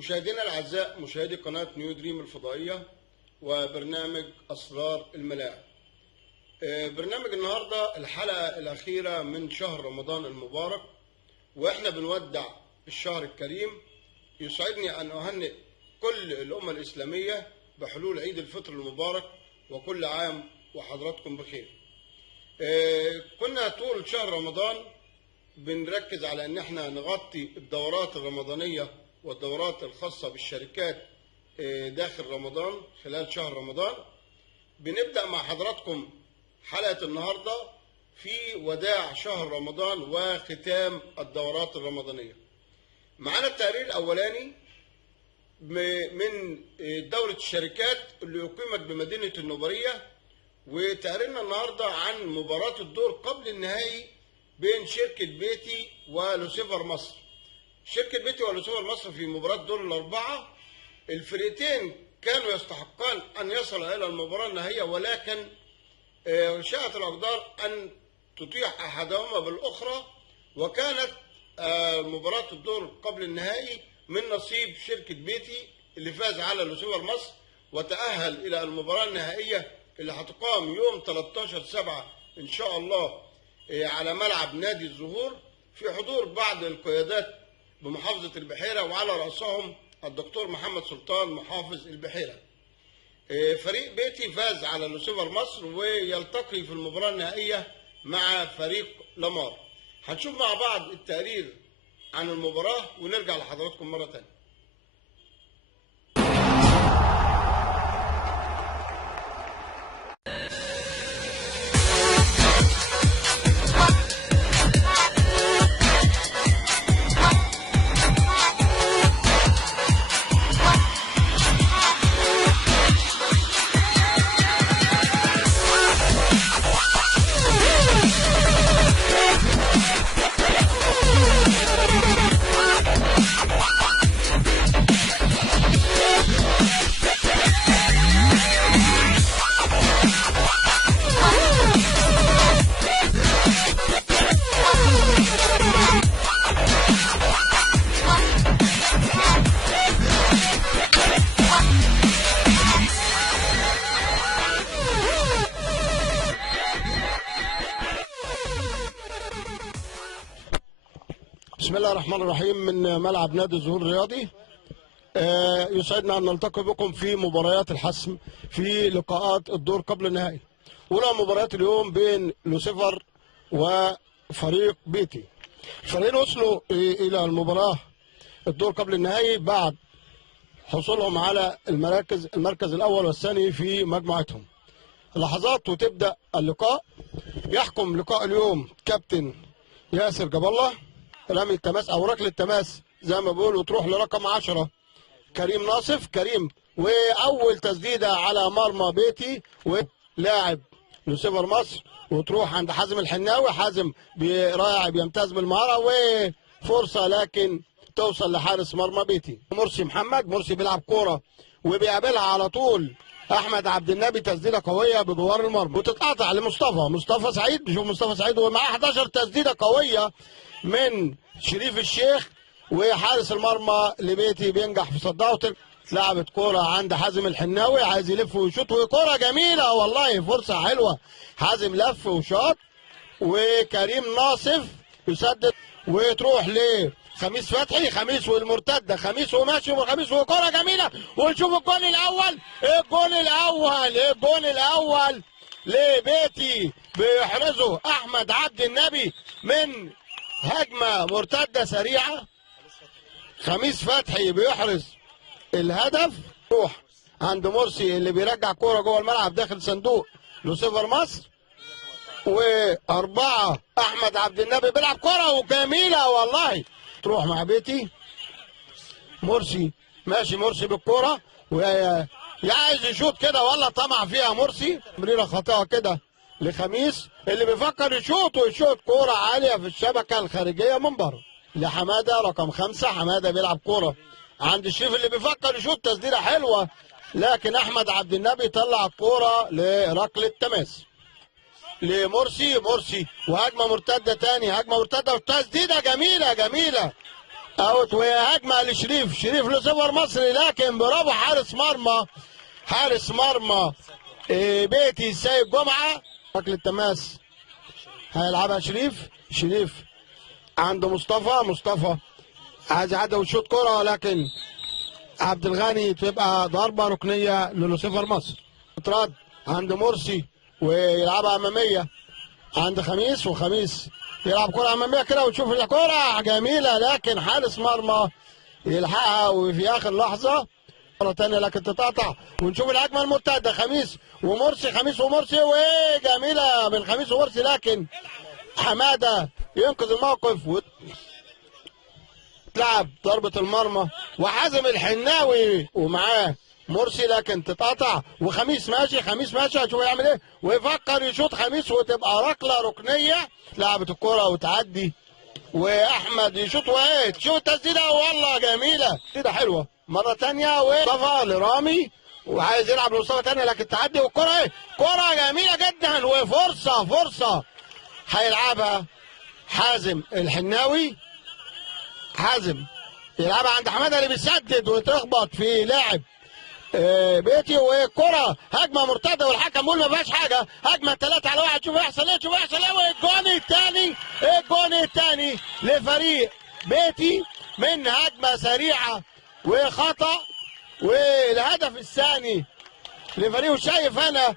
مشاهدينا الاعزاء، مشاهدي قناه نيو دريم الفضائيه وبرنامج اسرار الملاعب. برنامج النهارده الحلقه الاخيره من شهر رمضان المبارك، واحنا بنودع الشهر الكريم. يسعدني ان اهنئ كل الامه الاسلاميه بحلول عيد الفطر المبارك، وكل عام وحضراتكم بخير. كنا طول شهر رمضان بنركز على ان احنا نغطي الدورات الرمضانيه والدورات الخاصه بالشركات داخل رمضان خلال شهر رمضان. بنبدا مع حضراتكم حلقه النهارده في وداع شهر رمضان وختام الدورات الرمضانيه. معانا التقرير الاولاني من دوره الشركات اللي اقيمت بمدينه النوبريه، وتقريرنا النهارده عن مباراه الدور قبل النهائي بين شركة بيتي ولوسيفر مصر. شركة بيتي ولوسيفر مصر في مباراة دور الأربعة، الفريقين كانوا يستحقان أن يصل إلى المباراة النهائية، ولكن شاءت الأقدار أن تطيح أحدهما بالأخرى، وكانت مباراة الدور قبل النهائي من نصيب شركة بيتي اللي فاز على لوسيفر مصر وتأهل إلى المباراة النهائية اللي هتقام يوم 13/7 إن شاء الله على ملعب نادي الزهور، في حضور بعض القيادات بمحافظة البحيرة، وعلى رأسهم الدكتور محمد سلطان محافظ البحيرة. فريق بيتي فاز على لوسيفر مصر ويلتقي في المباراة النهائية مع فريق لامار. هنشوف مع بعض التقرير عن المباراة ونرجع لحضراتكم مرة تانية. بسم الله الرحمن الرحيم. من ملعب نادي الزهور الرياضي يسعدنا أن نلتقي بكم في مباريات الحسم في لقاءات الدور قبل النهائي. أولى مباريات اليوم بين لوسيفر وفريق بيتي. الفريقين وصلوا إلى المباراة الدور قبل النهائي بعد حصولهم على المركز الأول والثاني في مجموعتهم. لحظات وتبدأ اللقاء. يحكم لقاء اليوم كابتن ياسر جاب الله، رمي التماس او ركله التماس زي ما بيقولوا تروح لرقم 10 كريم ناصف. كريم واول تسديده على مرمى بيتي ولاعب لوسيفر مصر، وتروح عند حازم الحناوي. حازم راعي بيمتاز بالمهاره وفرصه لكن توصل لحارس مرمى بيتي مرسي محمد. مرسي بيلعب كوره وبيقابلها على طول احمد عبد النبي، تسديده قويه بجوار المرمى وتتقطع لمصطفى سعيد. بيشوف مصطفى سعيد ومعاه 11 تسديده قويه من شريف الشيخ، وحارس المرمى لبيتي بينجح في صدها اتلعبت كوره عند حازم الحناوي، عايز يلف ويشوط وكوره جميله والله، فرصه حلوه. حازم لف وشاط وكريم ناصف يسدد وتروح لخميس فتحي. خميس والمرتده، خميس وماشي وخميس وكوره جميله. ونشوف الجون الاول لبيتي بيحرزه احمد عبد النبي من هجمه مرتده سريعه. خميس فتحي بيحرز الهدف. روح عند مرسي اللي بيرجع كوره جوه الملعب داخل صندوق لوسيفر مصر. واربعه احمد عبد النبي بيلعب كوره وجميله والله، تروح مع بيتي. مرسي ماشي، مرسي بالكوره وعايز يشوط كده والله، طمع فيها مرسي. تمريره خاطئه كده لخميس اللي بيفكر يشوط كوره عاليه في الشبكه الخارجيه من بره لحماده رقم 5. حماده بيلعب كوره عند الشريف اللي بيفكر يشوط تسديده حلوه، لكن احمد عبد النبي طلع الكوره لركله تماس لمرسي. مرسي وهجمه مرتده تاني، هجمه مرتده وتسديده جميله. اوت وهجمه لشريف، شريف لسوبر مصري، لكن برافو حارس مرمى، حارس مرمى بيتي السيد جمعه. شكل التماس هيلعبها شريف، شريف عند مصطفى، مصطفى عايز يعدي ويشوط كرة، لكن عبد الغني تبقى ضربة ركنية للوسيفر مصر. ترد عند مرسي ويلعبها أمامية عند خميس، وخميس يلعب كرة أمامية كده وتشوف الكرة جميلة، لكن حارس مرمى يلحقها وفي آخر لحظة مرة تانية لكن تتقطع. ونشوف الهجمة المرتدة خميس ومرسي، خميس ومرسي، وجميلة من خميس ومرسي، لكن حمادة ينقذ الموقف وتلعب ضربة المرمى، وحازم الحناوي ومعاه مرسي لكن تتقطع، وخميس ماشي، خميس ماشي هتشوف يعمل ايه، ويفكر يشوط خميس وتبقى ركلة ركنية، لعبت الكرة وتعدي واحمد يشوط وايه، شوف التسديده والله جميله، تسديده حلوه مره ثانيه، ومصطفى لرامي وعايز يلعب لمصطفى ثانيه لكن تعدي، والكره ايه، كره جميله جدا وفرصه، فرصه هيلعبها حازم الحناوي، حازم يلعبها عند حماده اللي بيسدد وتخبط في لاعب بيتي، وكرة هجمة مرتدة والحكم بيقول ما فيهاش حاجة، هجمة 3-1، شوف يحصل ايه، شوف يحصل ايه، والجون الثاني، الجون الثاني لفريق بيتي من هجمة سريعة وخطأ، والهدف الثاني لفريق. شايف انا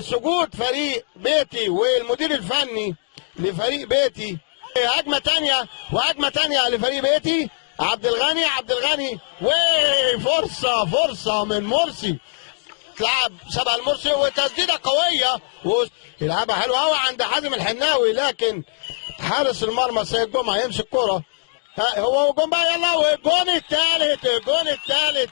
سجود فريق بيتي والمدير الفني لفريق بيتي، هجمة ثانية وهجمة ثانية لفريق بيتي، عبد الغني، عبد الغني وفرصة، فرصة من مرسي، تلعب شبه المرسي وتسديدة قوية يلعبها حلوة قوي عند حازم الحناوي، لكن حارس المرمى سيد جمعة يمسك كرة، هو وجون بقى يلا، والجون الثالث، الجون الثالث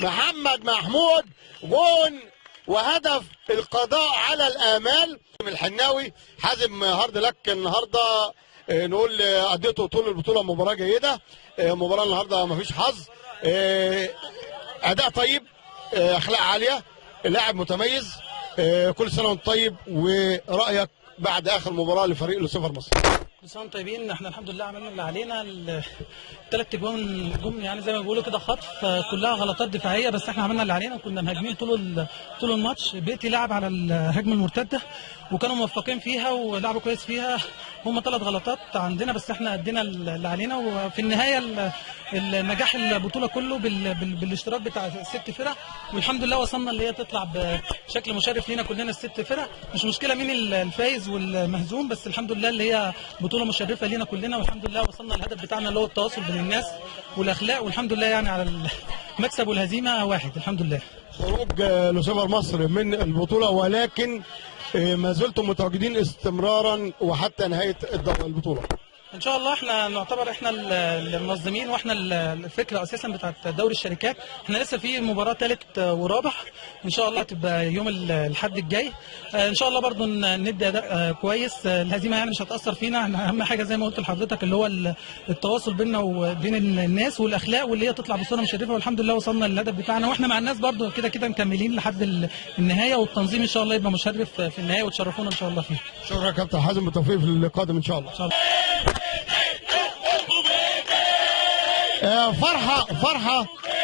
محمد محمود، جون وهدف القضاء على الآمال. الحناوي حازم هارد لك النهارده، نقول اديته طول البطوله مباراه جيده، مباراه النهارده مفيش حظ، اداء طيب، اخلاق عاليه، لاعب متميز، كل سنه وانت طيب، ورايك بعد اخر مباراه لفريق لوسيفر مصر. كل سنه وانتم طيبين، احنا الحمد لله عملنا اللي علينا، الثلاث اجوان جم يعني زي ما بيقولوا كده خطف، كلها غلطات دفاعيه، بس احنا عملنا اللي علينا وكنا مهاجمين طول الماتش. بيتي لعب على الهجمه المرتده وكانوا موفقين فيها ولعبوا كويس فيها، هم 3 غلطات عندنا بس احنا ادينا اللي علينا، وفي النهايه النجاح البطوله كله بالاشتراك بتاع ال6 فرق، والحمد لله وصلنا اللي هي تطلع بشكل مشرف لينا كلنا ال6 فرق، مش مشكله مين الفايز والمهزوم، بس الحمد لله اللي هي بطوله مشرفه لينا كلنا، والحمد لله وصلنا للهدف بتاعنا اللي هو التواصل بين الناس والاخلاق، والحمد لله يعني على المكسب والهزيمه واحد الحمد لله. خروج لوسيفر مصر من البطوله، ولكن ما زلتم متواجدين استمرارا وحتى نهايه البطوله. ان شاء الله احنا نعتبر احنا المنظمين، واحنا الفكره اساسا بتاعت دوري الشركات، احنا لسه في مباراه ثالث ورابع ان شاء الله تبقى يوم الاحد الجاي، ان شاء الله برضو ندي اداء كويس، الهزيمه يعني مش هتاثر فينا، احنا اهم حاجه زي ما قلت لحضرتك اللي هو التواصل بيننا وبين الناس والاخلاق، واللي هي تطلع بصوره مشرفه، والحمد لله وصلنا للهدف بتاعنا، واحنا مع الناس برضو كده كده مكملين لحد النهايه، والتنظيم ان شاء الله يبقى مشرف في النهايه وتشرفونا ان شاء الله فيه. شكرا يا كابتن حازم، بالتوفيق في القادم ان شاء الله.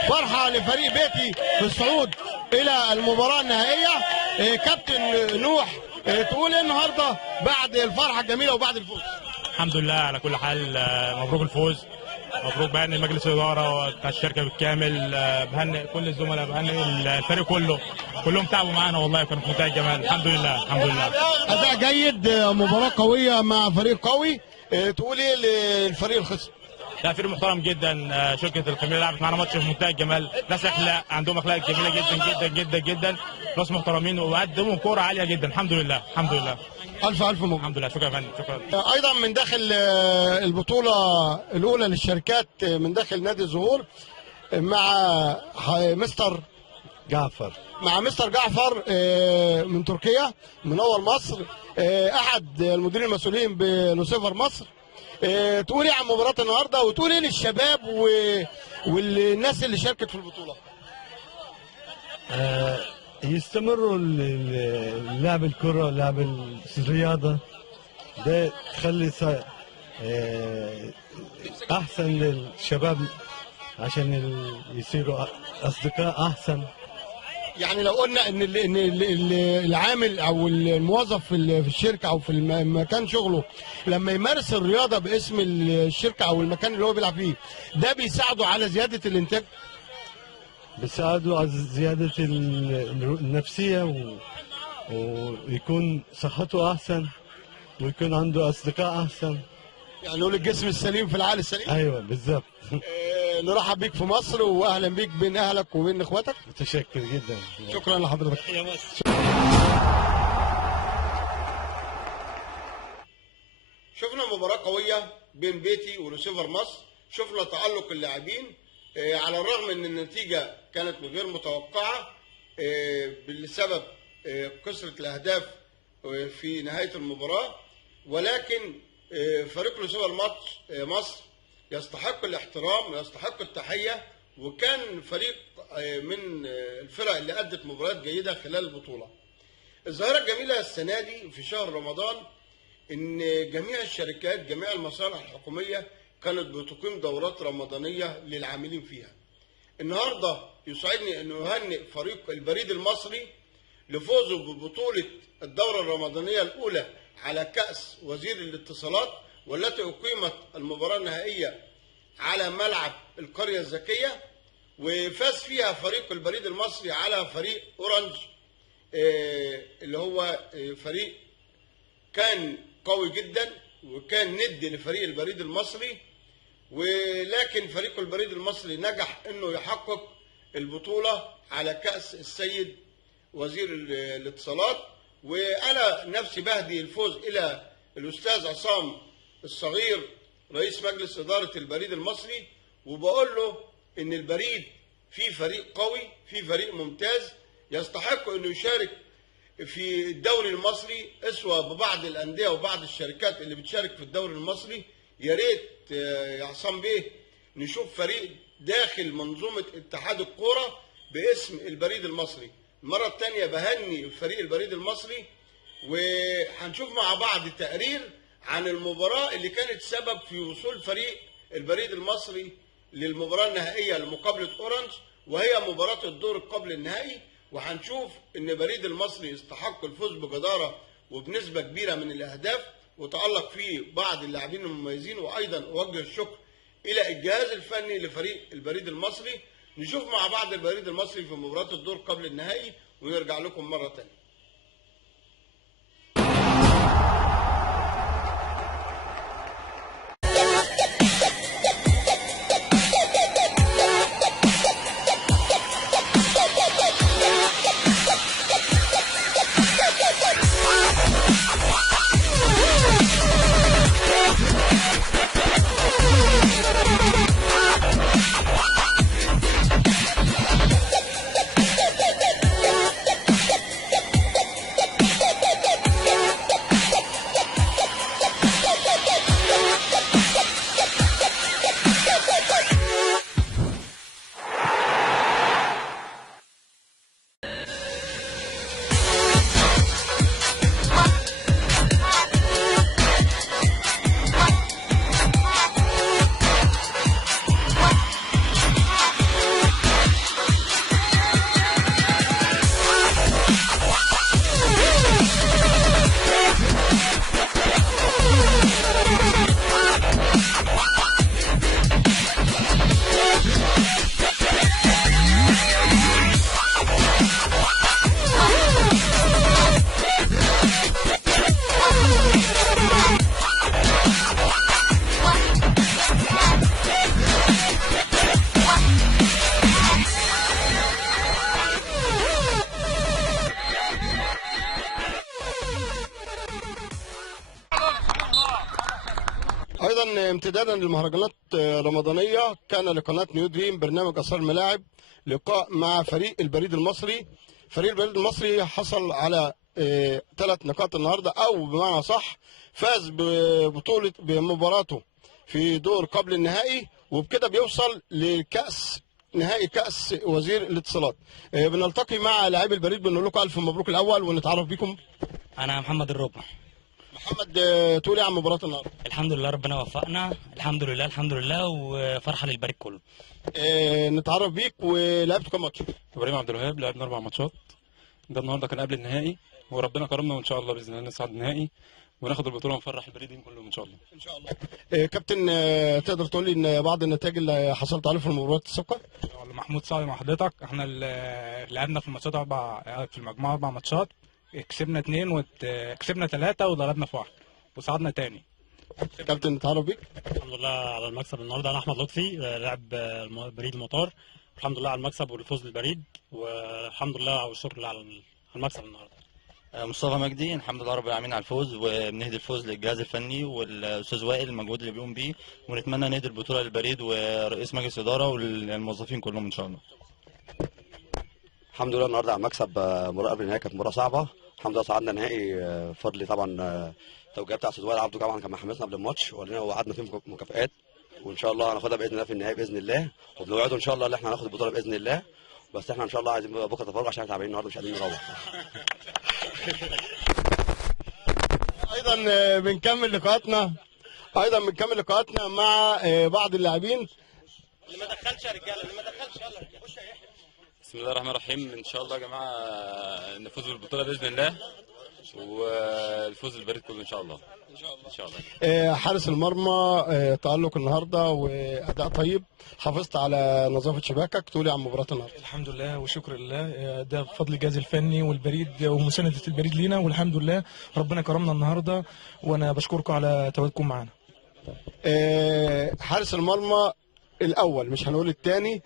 فرحة لفريق بيتي في الصعود إلى المباراة النهائية. كابتن نوح، تقول إيه النهاردة بعد الفرحة الجميلة وبعد الفوز؟ الحمد لله على كل حال، مبروك الفوز، مبروك، بهني مجلس الإدارة بتاع الشركة بالكامل، بهني كل الزملاء، بهني الفريق كلهم تعبوا معانا والله، كانوا في منتهى الجمال، الحمد لله الحمد لله. أداء جيد، مباراة قوية مع فريق قوي، تقول إيه للفريق الخصم؟ لا، فريق محترم جدا، شركه القمية لعبت معانا ماتش في منتهى الجمال، ناس اخلاق، عندهم اخلاق جميله جدا جدا جدا جدا، ناس محترمين وقدموا كوره عاليه جدا، الحمد لله الحمد لله. الف مبروك. الحمد لله، شكرا يا فندم، شكرا. ايضا من داخل البطوله الاولى للشركات من داخل نادي الزهور مع مستر جعفر، من تركيا، منور مصر، احد المديرين المسؤولين بلوسيفر مصر، تقول ايه عن مباراه النهارده، وتقول ايه للشباب والناس اللي شاركت في البطوله؟ يستمروا لعب الكرة، لعب الرياضة، ده تخلي احسن للشباب عشان يصيروا اصدقاء احسن. يعني لو قلنا ان العامل او الموظف في الشركه او في مكان شغله لما يمارس الرياضه باسم الشركه او المكان اللي هو بيلعب فيه، ده بيساعده على زياده الانتاج، بيساعدوا على زياده النفسيه ويكون صحته احسن ويكون عنده اصدقاء احسن. يعني نقول الجسم السليم في العقل السليم. ايوه بالظبط. نرحب بيك في مصر واهلا بيك بين اهلك وبين اخواتك. متشكر جدا. شكرا لحضرتك. يا مصر. شفنا مباراة قوية بين بيتي وريسيفر مصر، شفنا تألق اللاعبين على الرغم ان النتيجة كانت غير متوقعة بسبب كثرة الاهداف في نهاية المباراة، ولكن فريق ريسيفر مصر يستحق الاحترام ويستحق التحية، وكان فريق من الفرق اللي أدت مباريات جيدة خلال البطولة. الظاهرة الجميلة السنة دي في شهر رمضان إن جميع الشركات جميع المصالح الحكومية كانت بتقيم دورات رمضانية للعاملين فيها. النهاردة يسعدني أن أهنئ فريق البريد المصري لفوزه ببطولة الدورة الرمضانية الأولى على كأس وزير الاتصالات، والتي أقيمت المباراة النهائية على ملعب القرية الذكية، وفاز فيها فريق البريد المصري على فريق أورنج اللي هو فريق كان قوي جدا وكان ند لفريق البريد المصري، ولكن فريق البريد المصري نجح انه يحقق البطولة على كأس السيد وزير الاتصالات. وانا نفسي بهدي الفوز الى الاستاذ عصام الصغير رئيس مجلس إدارة البريد المصري، وبقول له ان البريد فيه فريق قوي، فيه فريق ممتاز يستحق انه يشارك في الدوري المصري اسوة ببعض الأندية وبعض الشركات اللي بتشارك في الدوري المصري. يا ريت يا عصام بيه نشوف فريق داخل منظومة اتحاد الكورة باسم البريد المصري. المرة الثانية بهني فريق البريد المصري، وهنشوف مع بعض تقرير عن المباراة اللي كانت سبب في وصول فريق البريد المصري للمباراة النهائية لمقابلة أورنج، وهي مباراة الدور قبل النهائي. وهنشوف ان بريد المصري استحق الفوز بجدارة وبنسبة كبيرة من الأهداف، وتألق فيه بعض اللاعبين المميزين. وأيضا أوجه الشكر إلى الجهاز الفني لفريق البريد المصري. نشوف مع بعض البريد المصري في مباراة الدور قبل النهائي ونرجع لكم مرة تانية. ايضا امتدادا للمهرجانات الرمضانيه كان لقناه نيو دريم برنامج اسرار الملاعب لقاء مع فريق البريد المصري. فريق البريد المصري حصل على 3 نقاط النهارده، او بمعنى صح فاز ببطوله بمباراته في دور قبل النهائي، وبكده بيوصل لكاس نهائي كاس وزير الاتصالات. بنلتقي مع لاعبي البريد، بنقول لكم الف مبروك الاول ونتعرف بيكم. انا محمد الربع. محمد، تقول ايه عن مباراه النهارده؟ الحمد لله ربنا وفقنا، الحمد لله الحمد لله، وفرحه للبريق كله. نتعرف بيك، ولعبت كام ماتش؟ ابراهيم عبد الوهاب، لعبنا 4 ماتشات. ده النهارده كان قبل النهائي، وربنا كرمنا وان شاء الله باذن الله نصعد النهائي وناخد البطوله ونفرح البريدين كلهم ان شاء الله. ان شاء الله. كابتن، تقدر تقول لي ان بعض النتائج اللي حصلت عليه في المباريات السابقه؟ محمود صالح مع حضرتك. احنا لعبنا في الماتشات في المجموعه 4 ماتشات، كسبنا 2 وكسبنا 3 وضربنا في 1 وصعدنا تاني. كابتن، نتعرف بيك. الحمد لله على المكسب النهارده. انا احمد لطفي، لاعب بريد المطار. الحمد لله على المكسب والفوز للبريد، والحمد لله والشكر على المكسب النهارده. مصطفى مجدي، الحمد لله رب العالمين على الفوز، وبنهدي الفوز للجهاز الفني والاستاذ وائل المجهود اللي بيقوم بيه، ونتمنى نهدي البطوله للبريد ورئيس مجلس الاداره والموظفين كلهم ان شاء الله. الحمد لله النهارده على المكسب. مباراه قبل النهائي كانت مباراه صعبه، الحمد لله صعدنا نهائي بفضل طبعا توجيهات بتاع استاذ وائل عبده. طبعا كان محمسنا قبل الماتش وقالنا وعدنا فيه مكافآت، وان شاء الله هناخدها باذن الله في النهائي باذن الله، وبنوعده ان شاء الله ان احنا هناخد البطوله باذن الله. بس احنا ان شاء الله عايزين بكره تفرج عشان احنا تعبانين النهارده مش قادرين نروح. ايضا بنكمل لقاءاتنا مع بعض اللاعبين. اللي ما دخلش يا رجاله، اللي ما دخلش يلا خش يا يحيى. بسم الله الرحمن الرحيم. ان شاء الله يا جماعه نفوز بالبطوله باذن الله، والفوز للبريد كله ان شاء الله. ان شاء الله. حارس المرمى تألق النهارده واداء طيب، حافظت على نظافه شباكك، تقولي عن مباراه النهارده؟ الحمد لله وشكر لله، ده بفضل الجهاز الفني والبريد ومسانده البريد لينا، والحمد لله ربنا كرمنا النهارده، وانا بشكركم على تواجدكم معنا. حارس المرمى الاول، مش هنقول الثاني،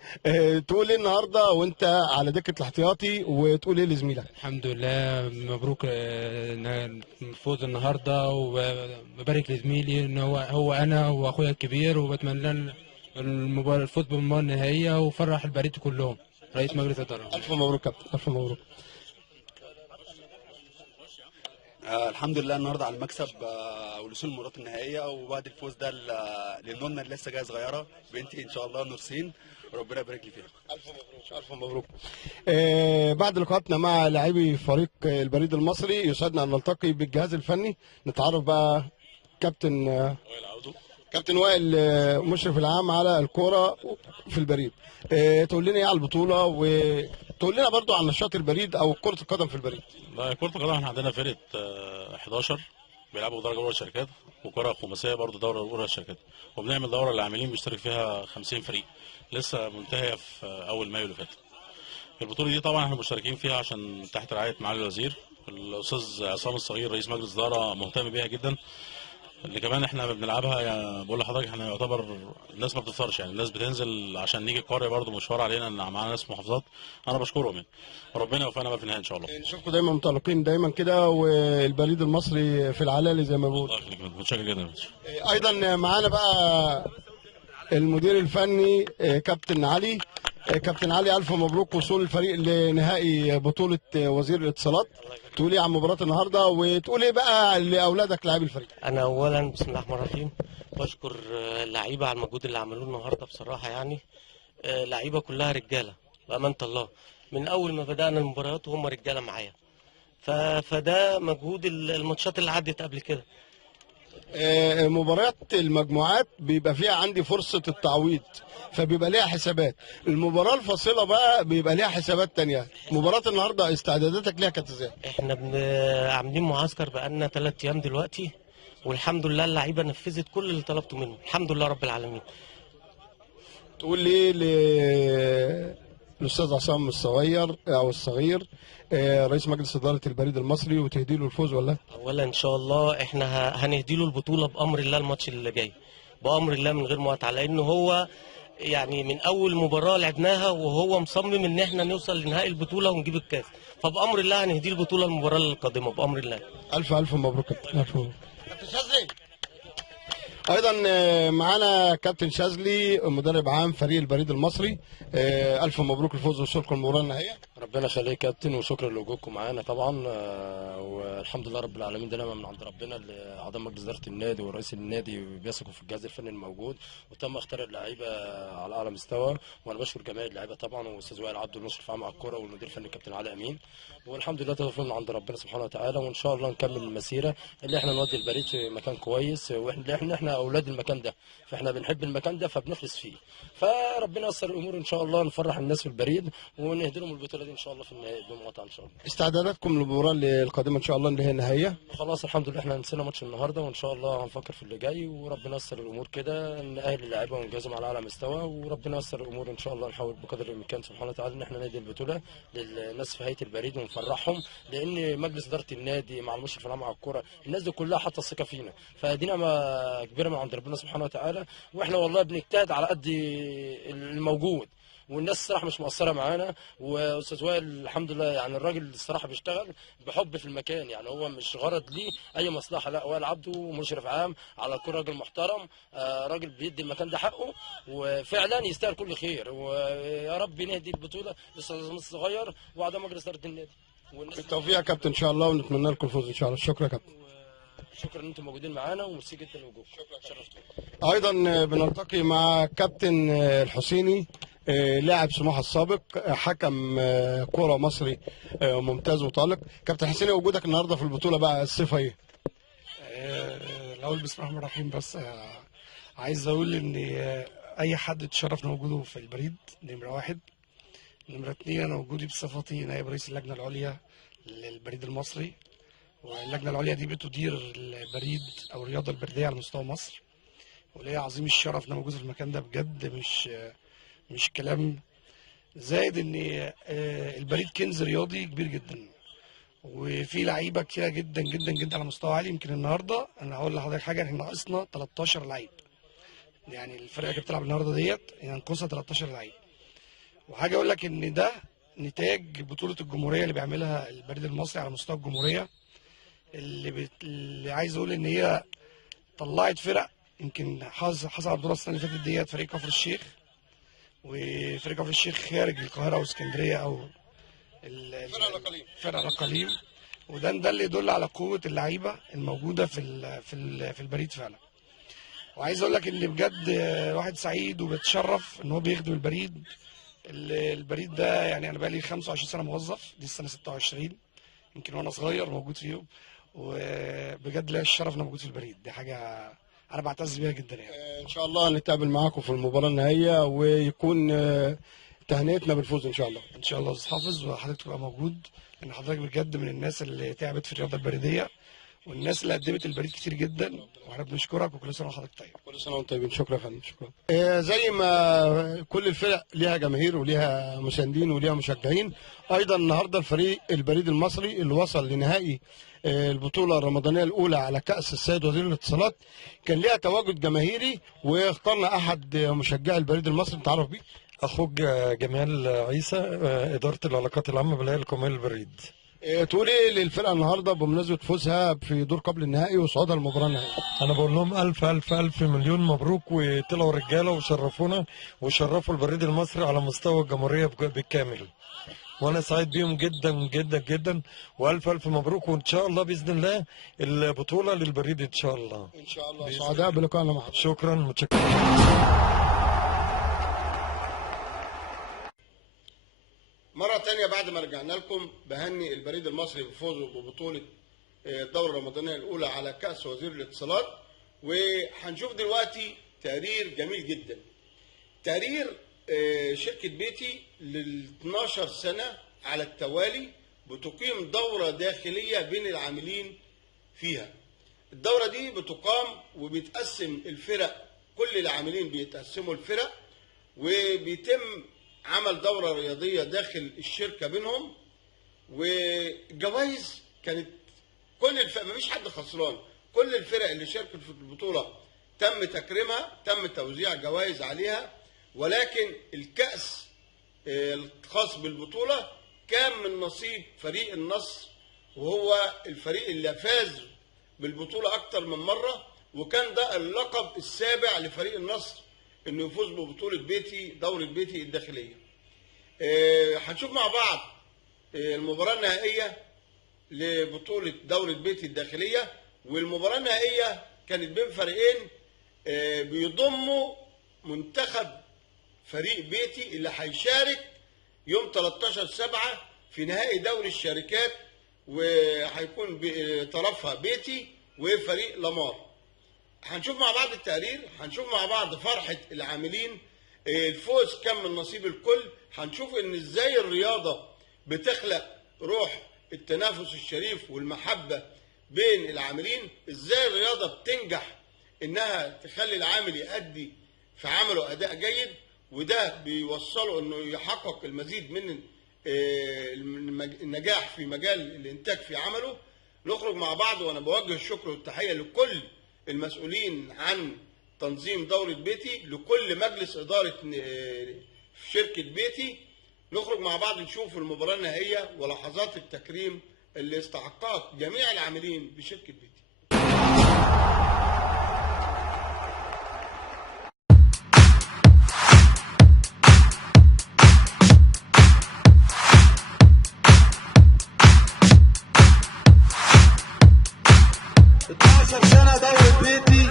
تقول ايه النهارده وانت على دكه الاحتياطي، وتقول ايه لزميلك؟ الحمد لله مبروك الفوز النهارده، وببارك لزميلي ان هو انا واخويا الكبير، وبتمنى الفوز بالمباراه النهائيه وفرح البريد كلهم. رئيس مجلس الاداره. الف مبروك كابتن، الف مبروك. الحمد لله النهارده على المكسب والوصول للمباراه النهائيه، وبعد الفوز ده لنونا اللي لسه جايه صغيره بنتي ان شاء الله نورسين، وربنا يبارك لي فيها. الف مبروك، الف مبروك. بعد لقاءاتنا مع لاعبي فريق البريد المصري يسعدنا ان نلتقي بالجهاز الفني. نتعرف بقى كابتن وائل، مشرف العام على الكوره في البريد. تقول لنا ايه على البطوله، وتقول لنا برضو عن نشاط البريد او كره القدم في البريد. لا، كرة القدم احنا عندنا فرقة 11 بيلعبوا درجة أولى الشركات، وكرة خماسية برضه دورة أولى الشركات، وبنعمل دورة للعاملين بيشترك فيها 50 فريق لسه منتهية في أول مايو اللي فات. البطولة دي طبعا احنا مشتركين فيها عشان تحت رعاية معالي الوزير الأستاذ عصام الصغير رئيس مجلس إدارة مهتم بيها جدا. اللي كمان احنا بنلعبها، يعني بقول لحضرتك احنا يعتبر الناس ما بتفطرش، يعني الناس بتنزل عشان نيجي القريه برضه مشوار علينا ان معانا ناس محافظات. انا بشكرهم يعني، وربنا يوفقنا بقى في النهايه ان شاء الله. نشوفكم دايما متالقين دايما كده، والبريد المصري في العلالي زي ما بقول. الله يخليك، متشكر جدا. ايضا معانا بقى المدير الفني كابتن علي. كابتن علي، الف مبروك وصول الفريق لنهائي بطوله وزير الاتصالات. تقول ايه عن مباراه النهارده، وتقول ايه بقى لاولادك لاعبي الفريق؟ انا اولا بسم الله الرحمن الرحيم بشكر اللعيبه على المجهود اللي عملوه النهارده. بصراحه يعني اللعيبه كلها رجاله بامانه الله، من اول ما بدانا المباريات وهم رجاله معايا، فده مجهود الماتشات اللي عدت قبل كده. مباريات المجموعات بيبقى فيها عندي فرصة التعويض، فبيبقى ليها حسابات. المباراة الفاصلة بقى بيبقى ليها حسابات تانية. مباراة النهاردة استعداداتك ليها كانت ازاي؟ احنا عاملين معسكر بقالنا 3 ايام دلوقتي، والحمد لله اللعيبة نفذت كل اللي طلبته منهم، الحمد لله رب العالمين. تقول لي للأستاذ عصام الصغير رئيس مجلس إدارة البريد المصري، وتهدي له الفوز ولا؟ اولا ان شاء الله احنا هنهدي له البطولة بأمر الله الماتش اللي جاي، بأمر الله من غير مقاطعة، لأنه هو يعني من أول مباراة لعبناها وهو مصمم إن احنا نوصل لنهائي البطولة ونجيب الكاس، فبأمر الله هنهدي البطولة المباراة القادمة بأمر الله. ألف مبروك كابتن. ألف مبروك. كابتن شاذلي. أيضا معانا كابتن شاذلي مدرب عام فريق البريد المصري. ألف مبروك الفوز ووصولكم المباراة النهائية. ربنا يخليك يا كابتن، وشكرا لوجودكم معانا طبعا. والحمد لله رب العالمين، ده نعمه من عند ربنا اللي اعضاء مجلس اداره النادي ورئيس النادي بيثقوا في الجهاز الفني الموجود، وتم اختيار اللعيبه على اعلى مستوى. وانا بشكر جميع اللعيبه طبعا، واستاذ وائل عبد المشرف عام على الكوره، والمدير الفني كابتن علي امين. والحمد لله توفيق من عند ربنا سبحانه وتعالى، وان شاء الله نكمل المسيره اللي احنا نودي البريد في مكان كويس. واحنا اولاد المكان ده، فاحنا بنحب المكان ده فبنخلص فيه. فربنا ييسر الامور ان شاء الله، نفرح الناس في البريد ونهدي لهم البطوله دي ان شاء الله في النهائي بمقاطعه ان شاء الله. استعداداتكم للمباراه القادمه ان شاء الله اللي هي النهائيه؟ خلاص الحمد لله احنا نسينا ماتش النهارده، وان شاء الله هنفكر في اللي جاي، وربنا ييسر الامور كده، نأهل اللعيبه ونجازهم على اعلى مستوى، وربنا ييسر الامور ان شاء الله. نحاول بقدر الامكان سبحانه وتعالى ان احنا نهدي البطوله للناس في هيئه البريد ونفرحهم، لان مجلس اداره النادي مع المشرف العام على الكوره الناس دي كلها حاطه الثقه فينا، فدي نعمه كبيره من عند ربنا سبحانه وتعالى. واحنا والله بنجتهد على قد الموجود، والناس الصراحه مش مقصره معانا. واستاذ وائل الحمد لله يعني الراجل الصراحه بيشتغل بحب في المكان، يعني هو مش غرض ليه اي مصلحه، لا وائل عبده مشرف عام على الكوره، راجل محترم، راجل بيدي المكان ده حقه، وفعلا يستاهل كل خير. ويا رب نهدي البطوله للاستاذ الصغير واعضاء مجلس اداره النادي. بالتوفيق يا كابتن ان شاء الله، ونتمنى لكم الفوز ان شاء الله. شكرا يا كابتن. شكرا ان انتم موجودين معانا، وميرسي جدا لوجودكم. شرفتونا. ايضا بنلتقي مع كابتن الحسيني، لاعب سموحه السابق، حكم كوره مصري ممتاز وطالق. كابتن حسيني، وجودك النهارده في البطوله بقى الصفه ايه؟ الاول بسم الله الرحمن الرحيم، بس عايز اقول ان اي حد اتشرف وجوده في البريد نمره واحد. نمره اتنين، انا وجودي بصفتي نائب رئيس اللجنه العليا للبريد المصري، واللجنه العليا دي بتدير البريد او الرياضه البريديه على مستوى مصر، وليا عظيم الشرف ان انا موجود في المكان ده بجد، مش كلام. زائد ان البريد كنز رياضي كبير جدا، وفي لعيبه كتيره جدا جدا جدا على مستوى عالي. يمكن النهارده انا هقول لحضرتك حاجه، احنا ناقصنا 13 لعيب، يعني الفرقه اللي بتلعب النهارده ديت ينقصها 13 لعيب. وحاجه اقول لك ان ده نتاج بطوله الجمهوريه اللي بيعملها البريد المصري على مستوى الجمهوريه، اللي عايز اقول ان هي طلعت فرق. يمكن حصل على البطوله السنه اللي فاتت ديت فريق كفر الشيخ، وفريق كفر الشيخ خارج القاهره واسكندريه، او فرق الاقاليم. وده اللي يدل على قوه اللعيبه الموجوده في البريد فعلا. وعايز اقول لك اللي بجد واحد سعيد وبيتشرف ان هو بيخدم البريد. البريد ده يعني انا بقى لي 25 سنه موظف، دي السنه 26 يمكن وانا صغير موجود فيهم، وبجد ليا الشرف ان انا موجود في البريد. دي حاجه انا بعتز بيها جدا يعني. ان شاء الله نتقابل معاكم في المباراه النهائيه، ويكون تهنئتنا بالفوز ان شاء الله. ان شاء الله استاذ حافظ، وحضرتك تبقى موجود، لان حضرتك بجد من الناس اللي تعبت في الرياضه البريديه، والناس اللي قدمت البريد كتير جدا، واحنا بنشكرك، وكل سنه وحضرتك طيب. كل سنه وانتم طيبين. شكرا يا فندم. شكرا. زي ما كل الفرق ليها جماهير وليها مساندين وليها مشجعين، ايضا النهارده الفريق البريد المصري اللي وصل لنهائي البطوله الرمضانيه الاولى على كاس السيد وزير الاتصالات كان ليها تواجد جماهيري، واخترنا احد مشجعي البريد المصري نتعرف بيه. اخوك جمال عيسى، اداره العلاقات العامه بالهيئه القوميه للبريد. تقول ايه للفرقه النهارده بمناسبه فوزها في دور قبل النهائي وصعودها المباراه النهائيه؟ انا بقول لهم الف الف الف مليون مبروك، وطلعوا رجاله وشرفونا وشرفوا البريد المصري على مستوى الجمهوريه بالكامل، وانا سعيد بيهم جدا جدا جدا، والف الف مبروك. وان شاء الله باذن الله البطوله للبريد ان شاء الله. ان شاء الله. سعداء بلقائنا معكم. شكرا، متشكر. مرة تانية بعد ما رجعنا لكم بهني البريد المصري بفوزه ببطولة الدورة الرمضانية الأولى على كأس وزير الاتصالات. وهنشوف دلوقتي تقرير جميل جدا، تقرير شركة بيتي لل 12 سنة على التوالي بتقيم دورة داخلية بين العاملين فيها. الدورة دي بتقام وبيتقسم الفرق، كل العاملين بيتقسموا الفرق، وبيتم عمل دورة رياضية داخل الشركة بينهم، وجوائز كانت كل الفرق، مفيش حد خسران، كل الفرق اللي شاركت في البطولة تم تكريمها، تم توزيع جوائز عليها. ولكن الكأس الخاص بالبطولة كان من نصيب فريق النصر، وهو الفريق اللي فاز بالبطولة أكتر من مرة، وكان ده اللقب السابع لفريق النصر انه يفوز ببطولة بيتي، دورة بيتي الداخلية. هنشوف مع بعض المباراة النهائية لبطولة دورة بيتي الداخلية، والمباراة النهائية كانت بين فريقين بيضموا منتخب فريق بيتي اللي هيشارك يوم 13/7 في نهائي دوري الشركات، وهيكون طرفها بيتي وفريق لامار. هنشوف مع بعض التقرير، هنشوف مع بعض فرحة العاملين، الفوز كان من نصيب الكل. هنشوف ان ازاي الرياضة بتخلق روح التنافس الشريف والمحبة بين العاملين، ازاي الرياضة بتنجح انها تخلي العامل يؤدي في عمله اداء جيد، وده بيوصله انه يحقق المزيد من النجاح في مجال الانتاج في عمله. نخرج مع بعض وانا بوجه الشكر والتحية لكل المسؤولين عن تنظيم دورة بيتي، لكل مجلس إدارة شركة بيتي. نخرج مع بعض نشوف المباراة النهائية ولحظات التكريم اللي استحقت جميع العاملين بشركة بيتي. سنة دورة بيتي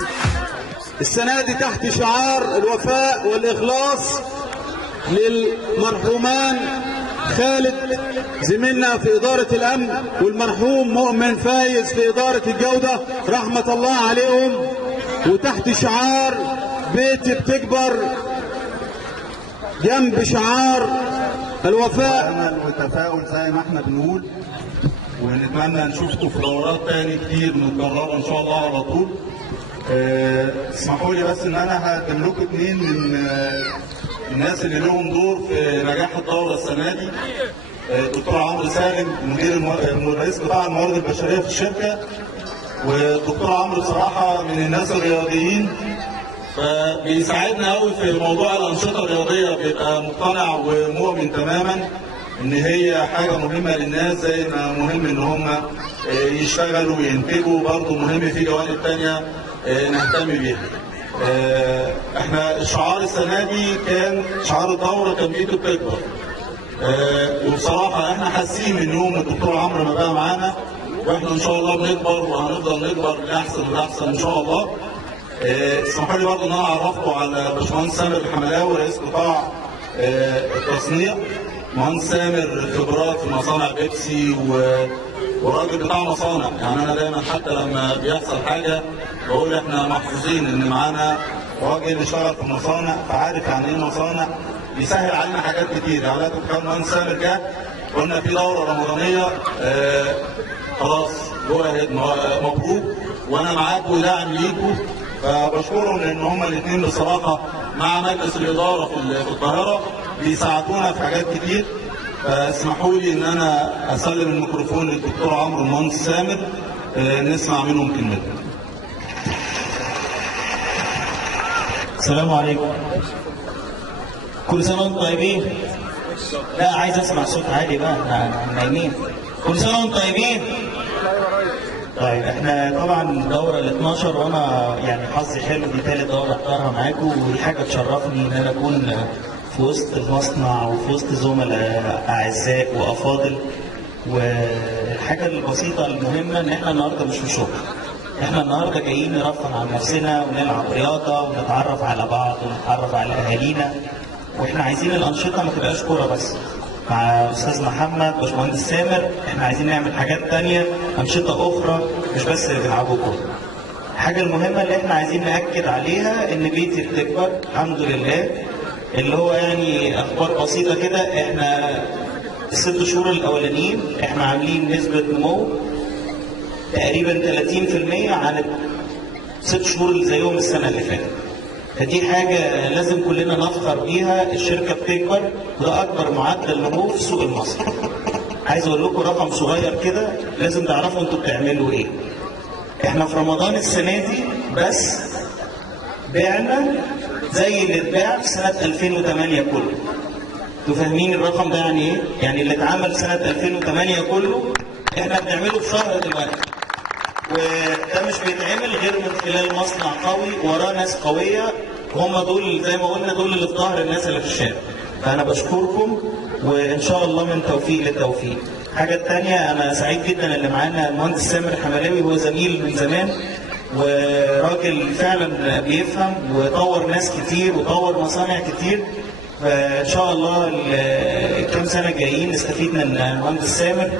السنة دي تحت شعار الوفاء والإخلاص للمرحومان خالد زميلنا في إدارة الأمن، والمرحوم مؤمن فايز في إدارة الجودة رحمة الله عليهم، وتحت شعار بيتي بتكبر جنب شعار الوفاء أمل وتفاؤل زي ما احنا بنقول، ونتمنى نشوفكم في دورات تاني كتير متكررة ان شاء الله على طول. اسمحوا لي بس ان انا هقدم لكم 2 من الناس اللي لهم دور في نجاح الدورة السنة دي. الدكتور عمرو سالم رئيس قطاع الموارد البشرية في الشركة، والدكتور عمرو بصراحة من الناس الرياضيين، فبيساعدنا قوي في موضوع الأنشطة الرياضية، بيبقى مقتنع ومؤمن تماما ان هي حاجة مهمة للناس، زي ما مهم ان هم يشتغلوا وينتجوا، برضه مهم في جوانب تانية نهتم بيها. احنا الشعار السنة دي كان شعار الدورة كان بيتي بتكبر، وبصراحة احنا حاسين من يوم الدكتور عمرو ما بقى معانا واحنا ان شاء الله بنكبر وهنفضل نكبر لاحسن ولاحسن ان شاء الله. اسمحوا لي برضه ان انا اعرفكم على باشمهندس سامر الحملاوي رئيس قطاع التصنيع. مهندس سامر خبرات في مصانع بيبسي وراجل بتاع مصانع، يعني انا دايما حتى لما بيحصل حاجه بقول احنا محظوظين ان معانا راجل اشتغل في مصانع فعارف يعني ايه مصانع، بيسهل علينا حاجات كتير. يعني كان مهندس سامر جه قلنا في دوره رمضانيه خلاص مبروك وانا معاكم وداعم ليكم، فبشكرهم لان هما الاثنين بصراحه مع مجلس الاداره في القاهره بيساعدونا في حاجات كتير. فاسمحوا لي ان انا اسلم الميكروفون للدكتور عمرو المهندس سامر نسمع منهم كلمتين. السلام عليكم. كل سنه وانتم طيبين. لا عايز اسمع صوت عالي بقى، احنا نايمين. كل سنه وانتم طيبين. طيب احنا طبعا الدوره ال 12 وانا يعني حظي حلو دي ثالث دوره اختارها معاكم، ودي حاجه تشرفني ان انا اكون في وسط المصنع وفي وسط زملاء اعزاء وافاضل. والحاجه البسيطه المهمه ان احنا النهارده مش في شغل، احنا النهارده جايين نرفه عن نفسنا ونلعب رياضه ونتعرف على بعض ونتعرف على اهالينا، واحنا عايزين الانشطه ما تبقاش كوره بس. مع استاذ محمد باشمهندس سامر احنا عايزين نعمل حاجات تانية، انشطه اخرى مش بس بنلعبوا كوره. الحاجه المهمه اللي احنا عايزين ناكد عليها ان بيتي بتكبر الحمد لله، اللي هو يعني اخبار بسيطه كده. احنا الست شهور الاولانيين احنا عاملين نسبه نمو تقريبا 30% عن الست شهور اللي زيهم السنه اللي فاتت. فدي حاجه لازم كلنا نفخر بيها، الشركه بتكبر وده اكبر معدل نمو في السوق المصري. عايز اقول لكم رقم صغير كده لازم تعرفوا انتوا بتعملوا ايه. احنا في رمضان السنه دي بس بعنا زي اللي اتباع في سنه 2008 كله. انتوا فاهمين الرقم ده يعني ايه؟ يعني اللي اتعمل سنه 2008 كله احنا بنعمله في شهر دلوقتي. وده مش بيتعمل غير من خلال مصنع قوي وراه ناس قويه، هم دول زي ما قلنا دول اللي في ظهر الناس اللي في الشارع. فانا بشكركم وان شاء الله من توفيق لتوفيق. الحاجة التانية أنا سعيد جدا اللي معانا المهندس سامر حملاوي، هو زميل من زمان وراجل فعلا بيفهم وطور ناس كتير وطور مصانع كتير. فإن شاء الله الكام سنة الجايين نستفيد من المهندس سامر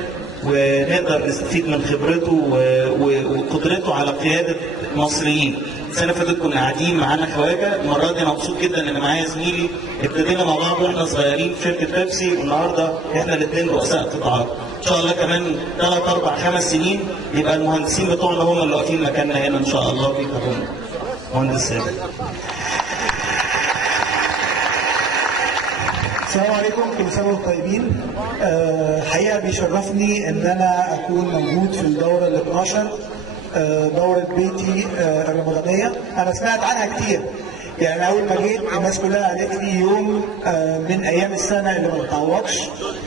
ونقدر نستفيد من خبرته وقدرته على قيادة مصريين. السنة اللي فاتت كنا قاعدين معانا خواجة، المرة دي أنا مبسوط جدا إن معايا زميلي ابتدينا مع بعض وإحنا صغيرين في شركة بيبسي، والنهارده إحنا الاثنين رؤساء قطاعات. إن شاء الله كمان 3 4 5 سنين يبقى المهندسين بتوعنا هم اللي واقفين مكاننا هنا إن شاء الله بيكرمونا. مهندس سامر. السلام عليكم، كل سنة وانتم طيبين. حقيقة بيشرفني إن أنا أكون موجود في الدورة ال 12 دورة بيتي الرمضانية. أنا سمعت عنها كتير، يعني أول ما جيت الناس كلها قالت لي يوم من أيام السنة اللي ما بتعوضش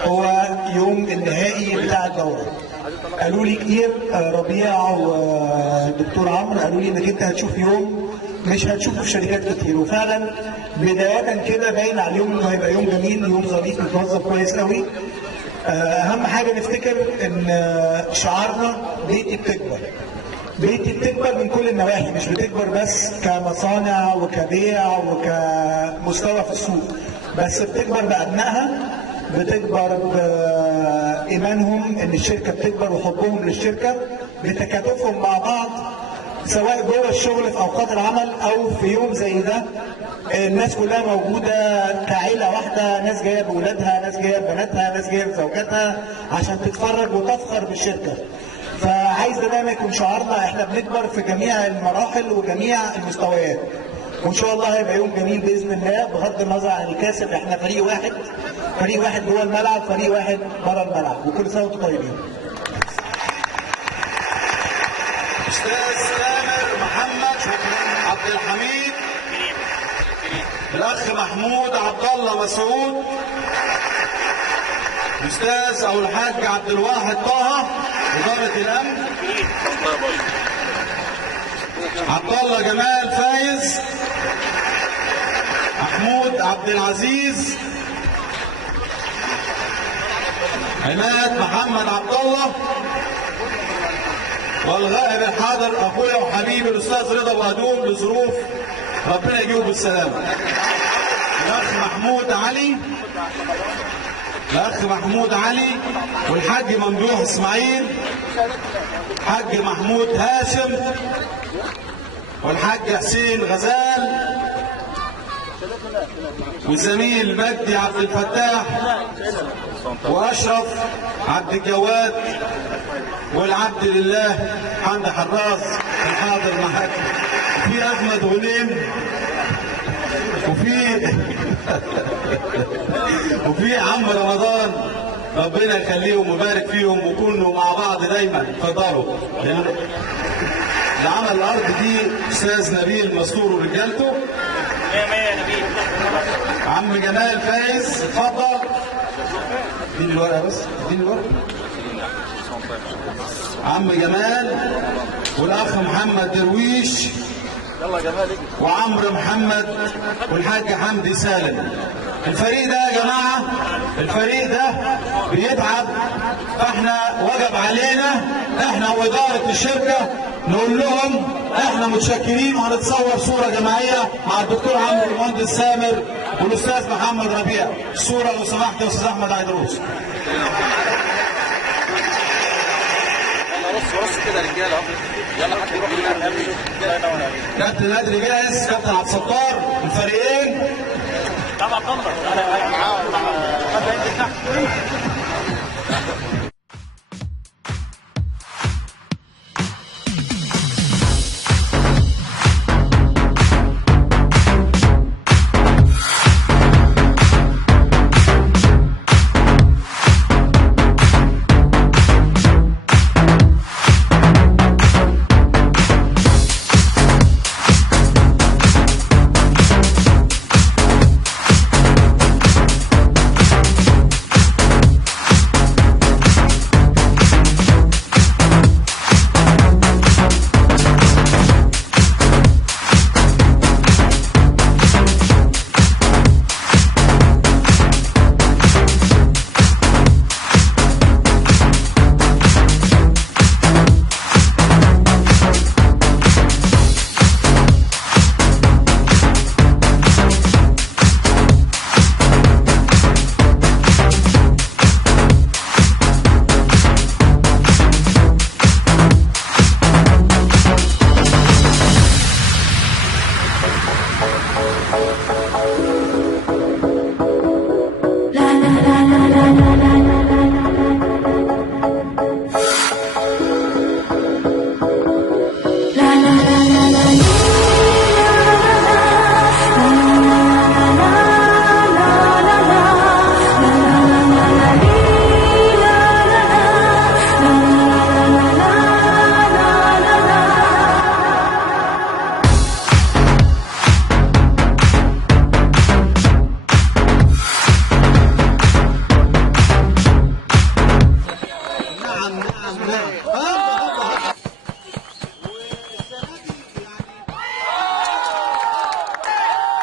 هو يوم النهائي بتاع الدورة. قالوا لي كتير، ربيع والدكتور عمرو قالوا لي إنك أنت هتشوف يوم مش هتشوفه في شركات كتير، وفعلا بداية كده باين على اليوم إنه هيبقى يوم جميل، يوم ظريف متوظف كويس قوي. أهم حاجة نفتكر إن شعارنا بيتي بتكبر. بيتي بتكبر من كل النواحي، مش بتكبر بس كمصانع وكبيع وكمستوى في السوق، بس بتكبر بأبنائها، بتكبر بإيمانهم إن الشركة بتكبر وحبهم للشركة، بتكاتفهم مع بعض سواء جوه الشغل في أوقات العمل أو في يوم زي ده. الناس كلها موجودة كعيلة واحدة، ناس جاية بأولادها، ناس جاية ببناتها، ناس جاية بزوجاتها عشان تتفرج وتفخر بالشركة. فعايز ده دايما يكون شعارنا، احنا بنكبر في جميع المراحل وجميع المستويات، وان شاء الله هيبقى يوم جميل باذن الله. بغض النظر عن الكاسب، احنا فريق واحد، فريق واحد جوه الملعب، فريق واحد بره الملعب، وكل سنه وانتم طيبين. استاذ سامر محمد عبد الحميد، الاخ محمود عبد الله مسعود، الاستاذ او الحاج عبد الواحد طه إدارة الأمن، عبد الله جمال فايز، محمود عبد العزيز، عماد محمد عبد الله، والغائب الحاضر أخويا وحبيبي الأستاذ رضا وهدوم لظروف ربنا يجيبه بالسلامة، الأخ محمود علي، الأخ محمود علي، والحاج ممدوح إسماعيل، الحاج محمود هاشم، والحاج حسين غزال، والزميل مجدي عبد الفتاح، وأشرف عبد الجواد، والعبد لله حمد حراس الحاضر معاك، وفي أحمد غنيم، وفي عم رمضان، ربنا يخليهم ويبارك فيهم وكونوا مع بعض دايما. اتفضلوا. اللي عمل الارض دي استاذ نبيل مسطور ورجالته. عم جمال فايز، اتفضل. اديني الورقه بس، اديني الورقه. عم جمال، والاخ محمد درويش، وعمرو محمد، والحاج حمدي سالم. الفريق ده يا جماعه، الفريق ده بيتعب، فاحنا وجب علينا احنا واداره الشركه نقول لهم احنا متشكرين، وهنتصور صوره جماعيه مع الدكتور عمرو المهندس سامر والاستاذ محمد ربيع. الصوره لو سمحت يا استاذ احمد عيدروس. رص كده رجاله، يلا حد يروح لنا. كابتن نادري جاهز، كابتن عبد الستار، الفريقين. طبعا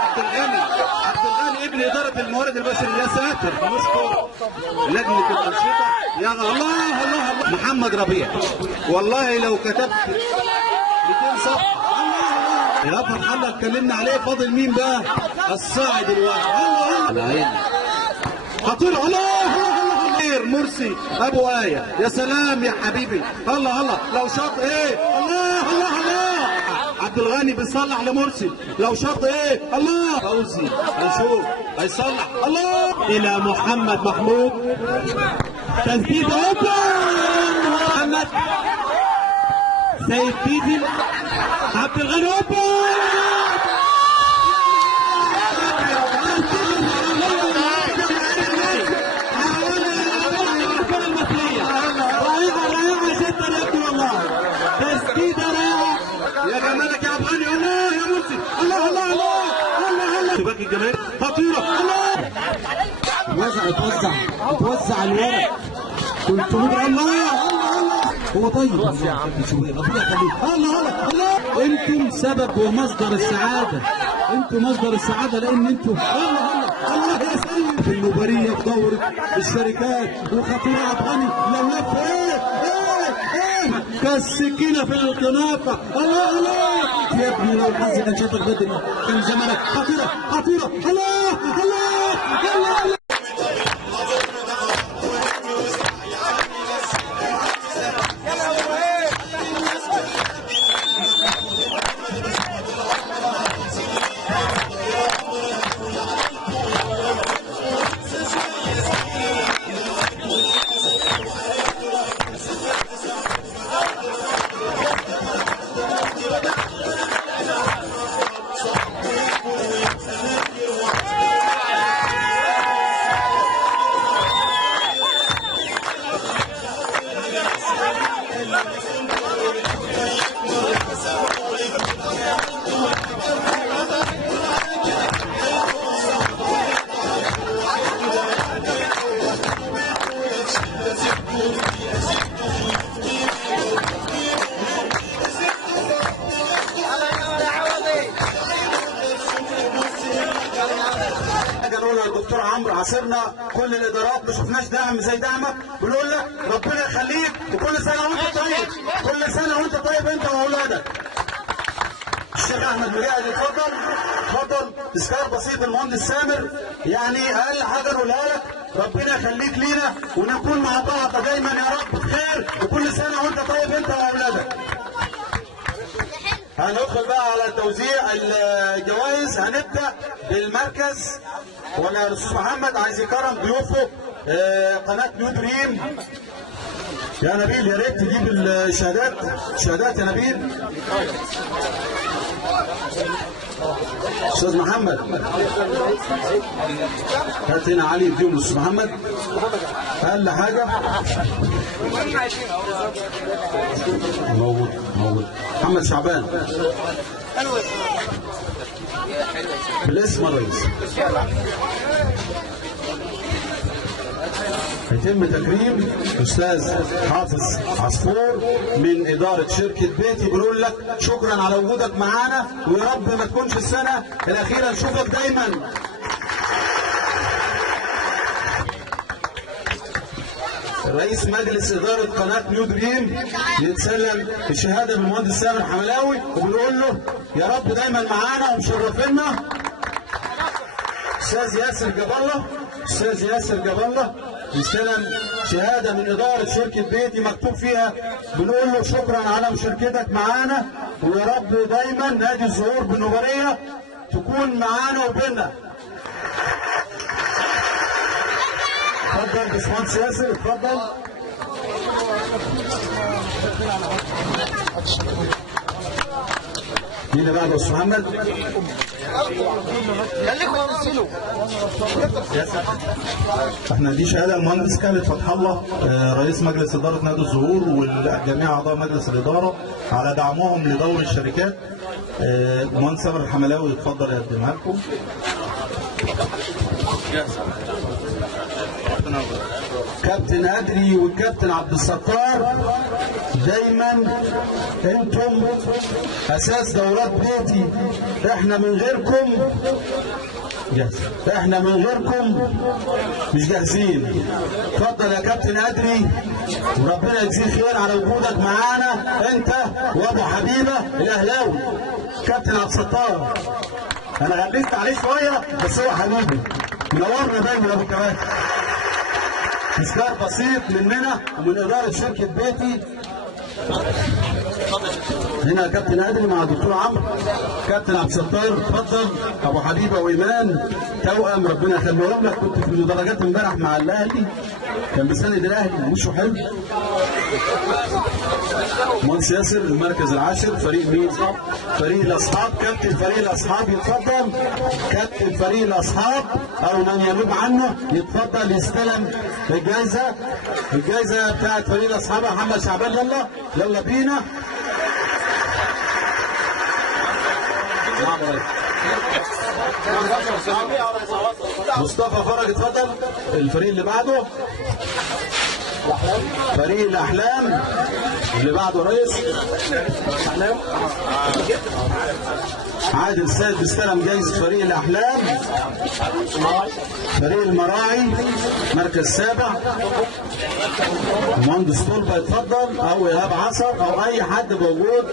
عبد الغني ابن إدارة الموارد البشرية. يا ساتر، نشكر لجنة الأنشطة. يا الله الله الله. محمد ربيع، والله لو كتبت 200 صفحة. يا فتح الله اتكلمنا عليه. فاضل مين بقى؟ الصاعد الواحد. الله الله. خطير. الله الله. مرسي ابو آية. يا سلام يا حبيبي. الله الله. لو شاط ايه. الله الله الله. عبد الغني بيصلح لمرسي. لو شاط ايه. الله. فوزي هنشوف هيصلح. الله. الى محمد محمود. تسديد اوبا. محمد سيد بيدي. عبد الغني اوبا. يا جمالك يا ابو غني. الله يا مرسي. الله الله الله الله الله. شباك الجماهير خطيره. الله. اتوزع الورق 300. الله الله. هو طيب. الله الله الله. انتم سبب ومصدر السعاده. انتم مصدر السعاده لان انتم الله الله الله يا سيدي في النوبريه في دوره الشركات. وخطيره عبد الغني لو لف كالسكينه في الكنافه. الله الله يا ابني. لو الحظ كان شاطر بدري كان زمانك. خطيره خطيره. الله الله الله. الدكتور عمرو عاصرنا كل الادارات ما شفناش دعم زي دعمك. بنقول لك ربنا يخليك وكل سنه وانت طيب. كل سنه وانت طيب انت واولادك. الشيخ احمد مجاهد اتفضل اتفضل. تذكار بسيط المهندس سامر. يعني اقل حاجه نقولها لك ربنا يخليك لينا ونكون مع بعض دايما يا رب بخير. وكل سنه وانت طيب انت واولادك. هندخل بقى على توزيع الجوائز. هنبدا بالمركز. وانا الاستاذ محمد عايز يكرم ضيوفه قناه نيو دريم. يا نبيل يا ريت تجيب الشهادات. شهادات يا نبيل. استاذ محمد هات هنا علي يديهم الاستاذ محمد. اقل حاجه موجود. محمد شعبان بالاسم الرئيس. يتم تكريم الاستاذ حافظ عصفور من اداره شركه بيتي. بنقول لك شكرا على وجودك معانا ويا رب ما تكونش السنه الاخيره نشوفك دايما. رئيس مجلس اداره قناه نيو دريم يتسلم الشهاده من المهندس سامر حملاوي. وبنقول له يا رب دايما معانا ومشرفينا. استاذ ياسر جاب الله يستلم شهاده من اداره شركه بيتي مكتوب فيها بنقول له شكرا على مشاركتك معانا ويا رب دايما نادي الزهور بالنوبريه تكون معانا وبيننا. اتفضل باشمهندس ياسر، اتفضل. مين اللي بعده يا استاذ محمد؟ خليكم امثلوا. احنا دي شهاده المهندس خالد فتح الله رئيس مجلس اداره نادي الزهور وجميع اعضاء مجلس الاداره على دعمهم لدور الشركات. المهندس سامر الحملاوي يتفضل يقدمها لكم. كابتن أدري والكابتن عبد الستار، دايما انتم اساس دورات بيتي. احنا من غيركم احنا من غيركم مش جاهزين. اتفضل يا كابتن أدري، وربنا يجزيك خير على وجودك معانا انت وابو حبيبه الاهلاوي. كابتن عبد الستار انا غلبت عليه شويه بس هو حبيبي، منورنا دايما يا ابو كباتن. تذكار بسيط مننا ومن اداره شركه بيتي. هنا كابتن ادري مع الدكتور عمرو. كابتن عبد الستار اتفضل. ابو حبيبه وايمان توأم ربنا يخليهم لك. كنت في المدرجات امبارح مع الاهلي، كان بيساند الاهلي وشه حلو. مهندس ياسر المركز العاشر. فريق مين؟ فريق الاصحاب. كابتن فريق الاصحاب يتفضل. كابتن فريق الاصحاب او من ينوب عنه يتفضل يستلم الجائزه. الجائزه بتاعت فريق الاصحاب محمد شعبان. يلا يلا بينا. مصطفى فرج اتفضل. الفريق اللي بعده فريق الاحلام. اللي بعده رئيس احلام عادل السيد استلم جايزه فريق الاحلام. فريق المراعي مركز سابع. المهندس طلبه يتفضل، او ايهاب عصر او اي حد موجود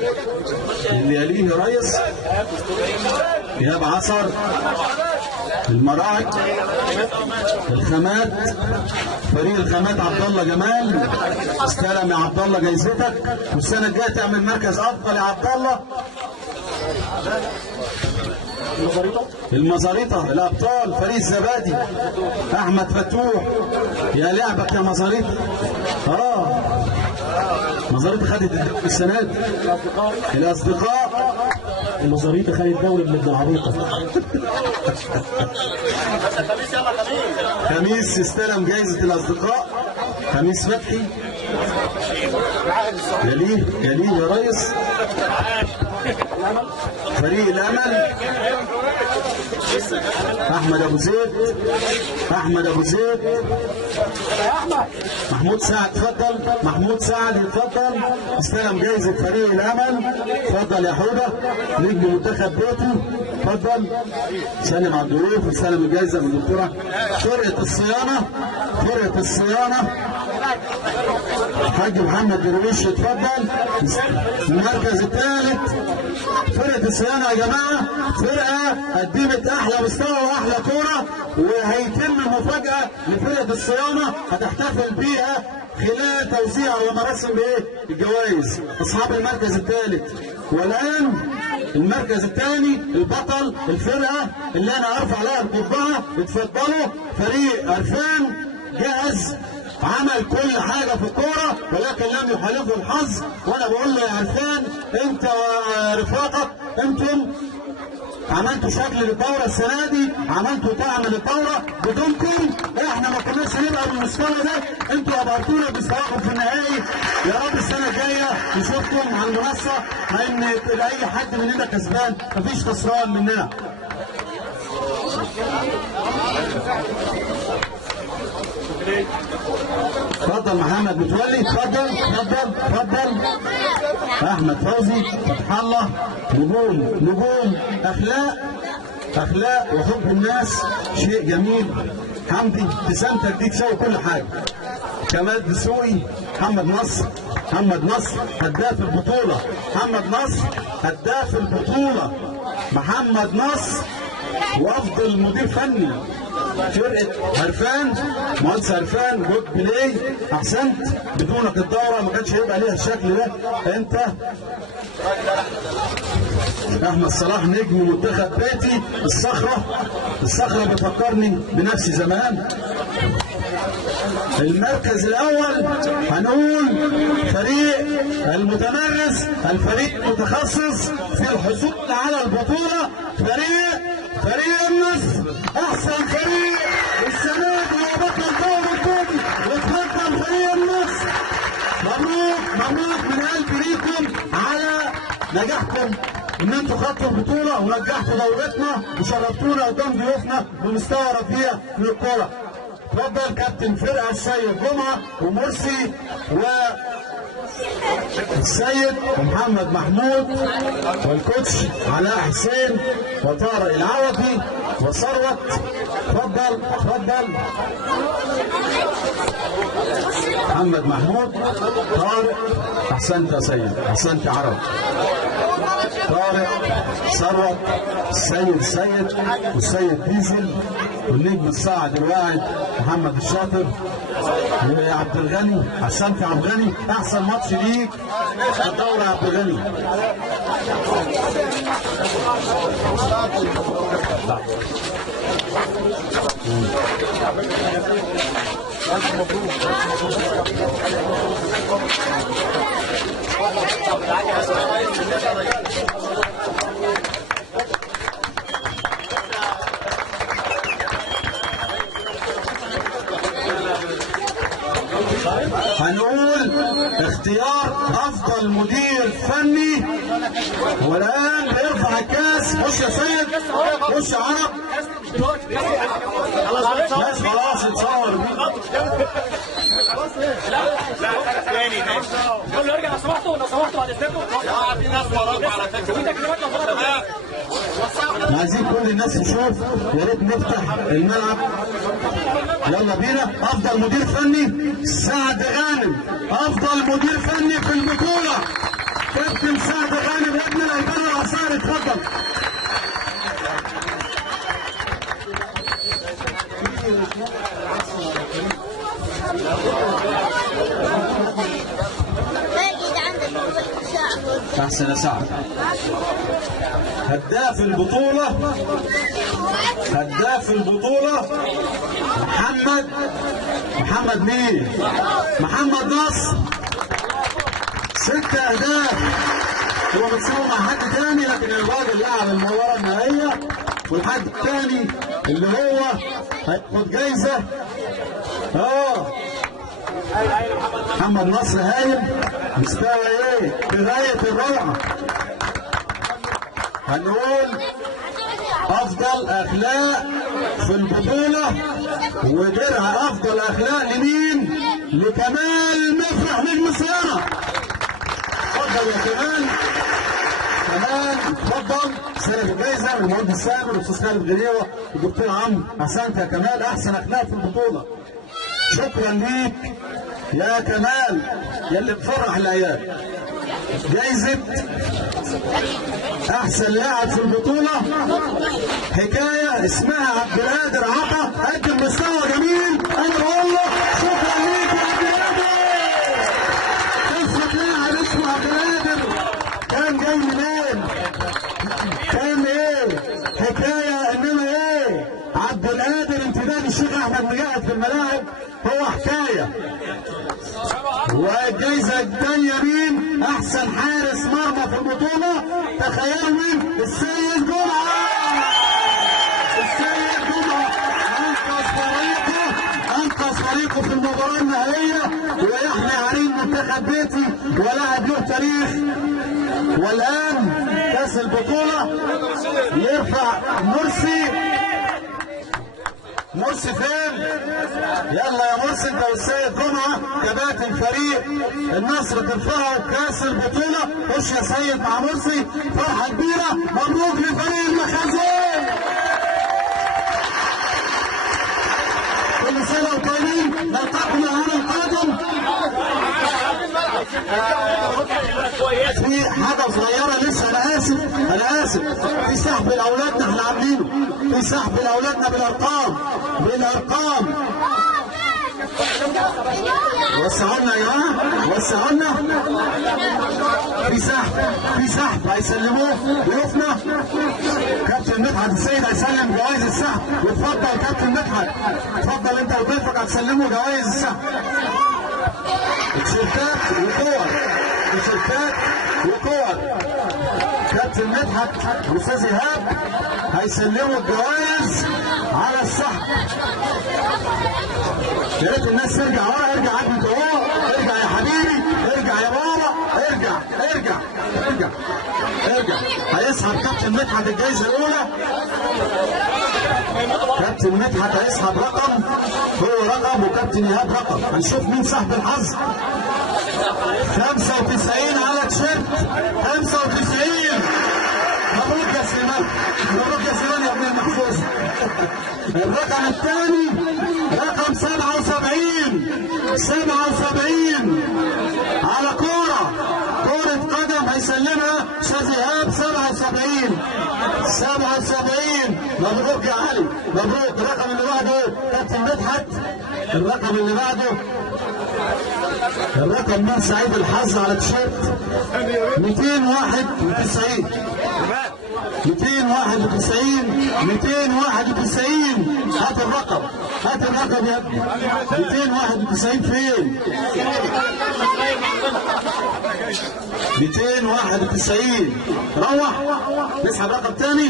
اللي يليه رئيس. ايهاب عصر. المراعي. الخامات فريق الخامات عبد الله جمال استلم يا عبد الله جايزتك، والسنه الجايه تعمل مركز افضل يا عبد الله. المزاريطه الابطال فريق الزبادي احمد فتوح. يا لعبك يا مزاريطه. مزاريطه خدت السنه دي. الاصدقاء المزاريطه خدت دوري من العبيطه. خميس استلم جايزه الاصدقاء. خميس فتحي. يليه يا ريس فريق الامل احمد ابو زيد. احمد ابو زيد. محمود سعد اتفضل. محمود سعد يتفضل استلم جايزه فريق الامل. اتفضل يا حوده نجم منتخب بيتي. اتفضل سلم على الضيوف وسلم الجايزه من الدكتوره. فرقه الصيانه. فرقه الصيانه الحاج محمد درويش اتفضل. المركز الثالث فرقه الصيانه يا جماعه. فرقه قدمت احلى مستوى واحلى كوره، وهيتم مفاجاه لفرقه الصيانه هتحتفل بيها خلال توزيع ومراسم بايه؟ الجوائز. اصحاب المركز الثالث. والان المركز الثاني البطل الفرقه اللي انا ارفع لها القبعه. اتفضلوا فريق عرفان جاهز، عمل كل حاجه في الكوره ولكن لم يحالفه الحظ. وانا بقول له يا عرفان انت ورفاقك انتم عملتوا شكل للدوره السنه دي، عملتوا طعم للدوره. بدونكم احنا ما كناش هنبقى بالمستوى ده. انتوا ابهرتونا بمستواكم في النهائي. يا رب السنه الجايه نشوفكم على المنصه، لان اي حد مننا كسبان مفيش خسران مننا. اتفضل محمد متولي. اتفضل اتفضل اتفضل. احمد فوزي. فتح الله. نجوم اخلاق وحب الناس شيء جميل. حمدي ابتسامتك دي تساوي كل حاجه. كمال دسوقي. محمد نصر هداف البطوله. محمد نصر هداف البطوله. محمد نصر وافضل مدير فني فرقه عرفان. مهندس عرفان جود بلاي. احسنت. بدونك الدوره ما كانش هيبقى ليها الشكل ده. انت احمد صلاح نجم منتخب بيتي الصخره بتفكرني بنفسي زمان. المركز الاول هنقول فريق المتمرس، الفريق المتخصص في الحصول على البطوله، فريق النصر، احسن فريق السنه دي هو بطل دوري الكوبي، وتقدم فريق النصر. مبروك من قلبي ليكم على نجاحكم ان انتوا خدتوا البطوله ونجحتوا دورتنا وشرفتونا قدام ضيوفنا بمستوى رفيع من الكوره. اتفضل كابتن فرقه السيد جمعه ومرسي والسيد ومحمد محمود والكوتش علاء حسين وطارق العوضي وثروت. اتفضل محمد محمود، طارق، احسنت يا سيد، احسنت يا عرب. طارق، ثروت، السيد والسيد ديزل والنجم الصاعد الواعد محمد الشاطر وعبد الغني. احسنت يا عبد الغني، احسن ماتش ليك الدوري يا عبد الغني. هنقول اختيار افضل مدير فني، والان بيرفع الكاس. خش يا سيد، خش يا عرب. خلاص اتصور. تاني قول له ارجع لو سمحتوا بعد اذنكم. في ناس وراك على فكره. عايزين كل الناس تشوف، يا ريت نفتح الملعب. يلا بينا. افضل مدير فني سعد غانم، افضل مدير فني في البطوله كابتن سعد غانم ابن الألباني العصاري. اتفضل. احسن يا سعد. هداف البطولة محمد مين؟ محمد نصر. 6 أهداف. هو متساوي مع حد تاني، لكن الراجل لعب المباراة النهائية، والحد التاني اللي هو هياخد جايزة محمد نصر هايل. مستوى ايه؟ غاية الروعة. هنقول افضل اخلاق في البطولة ودرع افضل اخلاق لمين؟ لكمال مفرح نجم السيارة. اتفضل يا كمال. اتفضل. سند الجايزة من المهندس سامر والاستاذ خالد غنيوة والدكتور عمرو. احسنت يا كمال، احسن اخلاق في البطولة. شكرا ليك يا كمال يا اللي بفرح العيال. جايزة احسن لاعب في البطولة حكاية اسمها عبد القادر عطا، قدم مستوى جميل. انا بقول له شكرا ليك يا عبد القادر. قصة لاعب اسمه عبد القادر كان جاي منين؟ كان ايه؟ حكاية انما ايه؟ عبد القادر امتداد الشيخ احمد مجاهد في الملاعب هو حكاية. والجايزة الثانية مين؟ أحسن حارس مرمى في البطولة. تخيلوا مين؟ السيد جمعة. أنقذ فريقه في المباراة النهائية ويحمي عرين منتخب بيتي ولاعب له تاريخ. والآن كأس البطولة يرفع مرسي فين؟ يلا يا مرسي انت والسيد جمعه كباتن فريق النصر ترفعوا كاس البطوله. خش يا سيد مع مرسي. فرحه كبيره. مبروك لفريق المخازين. كل سنه وانتم طيبين. نلقاكم العام القادم. في حاجه صغيره لسه. انا اسف في سحب لاولادنا احنا عاملينه. في سحب لاولادنا بالارقام. وسعونا يا جماعه، وسعونا. في سحب هيسلموه ضيوفنا. كابتن مدحت السيد هيسلم جوائز السحب. واتفضل كابتن مدحت، اتفضل انت وضيفك هتسلموا جوائز السحب. تيشيرتات وكور، تيشيرتات وكور. كابتن مدحت واستاذ ايهاب هيسلموا الجوائز على السحب. يا ريت الناس ترجع ورا، ارجع عدي انت ورا، ارجع يا حبيبي، ارجع يا بابا، ارجع ارجع ارجع ارجع. هيسحب كابتن مدحت الجايزه الاولى. كابتن مدحت هيسحب رقم، هو رقم وكابتن ايهاب رقم. هنشوف مين صاحب الحظ. 95 على تيشيرت 95. مبروك يا سليمان، مبروك يا سليمان يا ابن المحفوظ. الرقم الثاني رقم 77 على كورة قدم هيسلمها استاذ ايهاب. 77. مبروك يا علي، مبروك. الرقم اللي بعده كابتن مدحت. الرقم اللي بعده الرقم من سعيد الحظ على تيشيرت 291. 291. هات الرقم، هات الرقم يا ابني. 291 فين؟ 291. روح نسحب رقم تاني.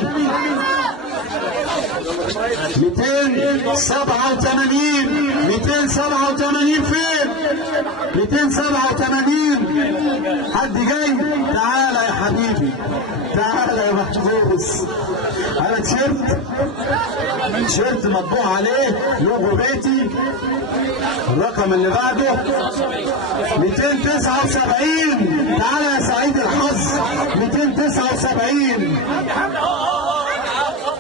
287 فين؟ 287. حد جاي؟ تعالى يا حبيبي، تعالى يا محفوظ. على تيشيرت مطبوع عليه لوجو بيتي. الرقم اللي بعده 279. تعالى يا سعيد الحظ. 279.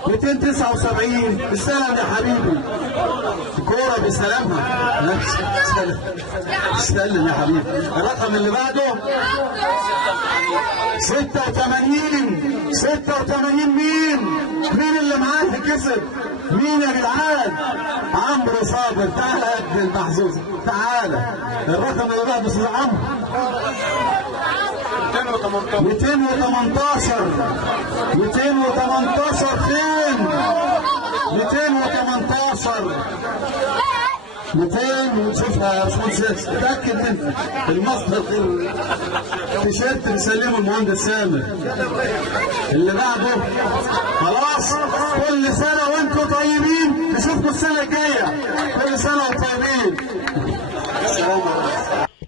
279. استلم يا حبيبي، الكورة بيستلمها. استلم يا حبيبي. الرقم اللي بعده 86. مين اللي معاه اللي كسب؟ مين يا جدعان؟ عمرو صابر. تعالى يا ابن المحظوظ، تعالى. الرقم اللي بعده استاذ عمرو 218. 218 فين؟ 218. 200. ونشوفها يا باشمهندس، اتاكد انت المصدر. التيشيرت بيسلمه المهندس سامر. اللي بعده خلاص. كل سنه وانتم طيبين، نشوفكم السنه الجايه. كل سنه وانتم طيبين.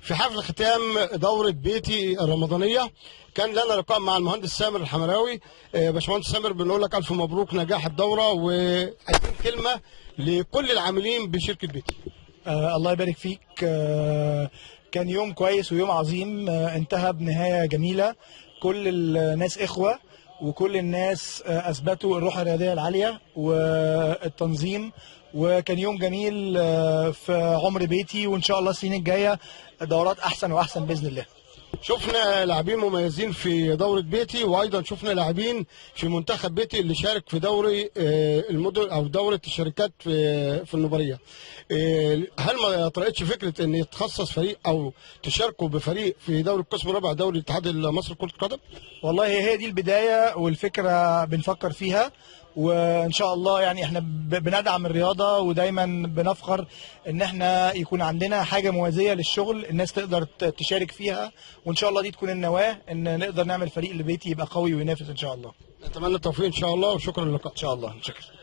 في حفل ختام دورة بيتي الرمضانية كان لنا لقاء مع المهندس سامر الحمراوي. باشمهندس سامر بنقول لك ألف مبروك نجاح الدورة، وعايزين كلمة لكل العاملين بشركة بيتي. الله يبارك فيك. كان يوم كويس ويوم عظيم، انتهى بنهاية جميلة. كل الناس إخوة، وكل الناس أثبتوا الروح الرياضية العالية والتنظيم، وكان يوم جميل في عمر بيتي. وإن شاء الله السنين الجاية دورات أحسن وأحسن بإذن الله. شفنا لاعبين مميزين في دورة بيتي، وايضا شفنا لاعبين في منتخب بيتي اللي شارك في دوري المدن او دورة الشركات في النوبرية. هل ما طرقتش فكرة ان يتخصص فريق او تشاركوا بفريق في دوري القسم الرابع دوري الاتحاد المصري لكرة القدم؟ والله هي دي البداية والفكرة بنفكر فيها، وان شاء الله يعني احنا بندعم الرياضه، ودايما بنفخر ان احنا يكون عندنا حاجه موازيه للشغل الناس تقدر تشارك فيها، وان شاء الله دي تكون النواه ان نقدر نعمل فريق لبيتي يبقى قوي وينافس ان شاء الله. نتمنى التوفيق ان شاء الله، وشكرا لك. ان شاء الله. شكرا.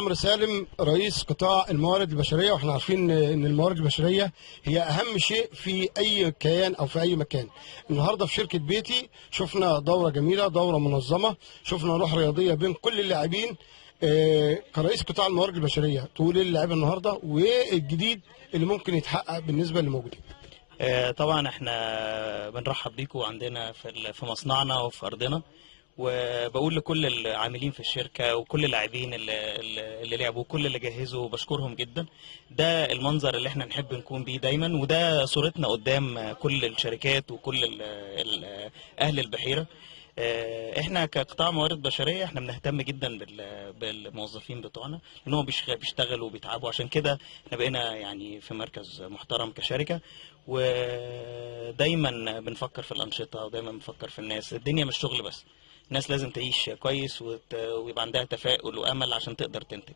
عمرو سالم رئيس قطاع الموارد البشريه، واحنا عارفين ان الموارد البشريه هي اهم شيء في اي كيان او في اي مكان. النهارده في شركه بيتي شفنا دوره جميله، دوره منظمه، شفنا روح رياضيه بين كل اللاعبين. كرئيس قطاع الموارد البشريه تقول ايه للاعيبه النهارده، وايه الجديد اللي ممكن يتحقق بالنسبه للموجودين؟ طبعا احنا بنرحب بيكم عندنا في مصنعنا وفي ارضنا، وبقول لكل العاملين في الشركه وكل اللاعبين اللي لعبوا وكل اللي جهزوا بشكرهم جدا. ده المنظر اللي احنا نحب نكون بيه دايما، وده صورتنا قدام كل الشركات وكل اهل البحيره. احنا كقطاع موارد بشريه احنا بنهتم جدا بالموظفين بتوعنا، لانهم بيشتغلوا وبيتعبوا. عشان كده احنا بقينا يعني في مركز محترم كشركه، ودايما بنفكر في الانشطه ودايما بنفكر في الناس. الدنيا مش شغل بس، الناس لازم تعيش كويس ويبقى عندها تفاؤل وامل عشان تقدر تنتج.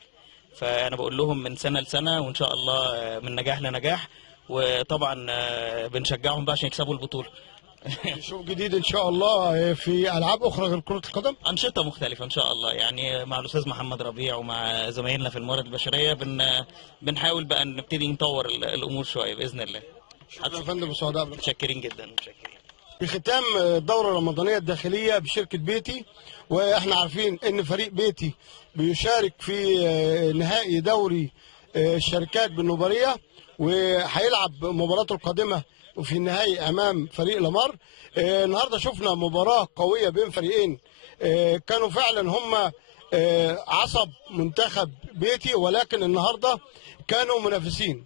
فانا بقول لهم من سنه لسنه، وان شاء الله من نجاح لنجاح، وطبعا بنشجعهم بقى عشان يكسبوا البطوله. شوف جديد ان شاء الله في العاب اخرى غير كره القدم، انشطه مختلفه ان شاء الله، يعني مع الاستاذ محمد ربيع ومع زمايلنا في الموارد البشريه بنحاول بقى نبتدي نطور الامور شويه باذن الله. شكرا يا فندم وسعداء. متشكرين جدا. متشكرين. في ختام الدوره الرمضانيه الداخليه بشركه بيتي، واحنا عارفين ان فريق بيتي بيشارك في نهائي دوري الشركات بالنوباريه، وهيلعب مباراته القادمه وفي النهائي امام فريق لامار. النهارده شفنا مباراه قويه بين فريقين كانوا فعلا هم عصب منتخب بيتي، ولكن النهارده كانوا منافسين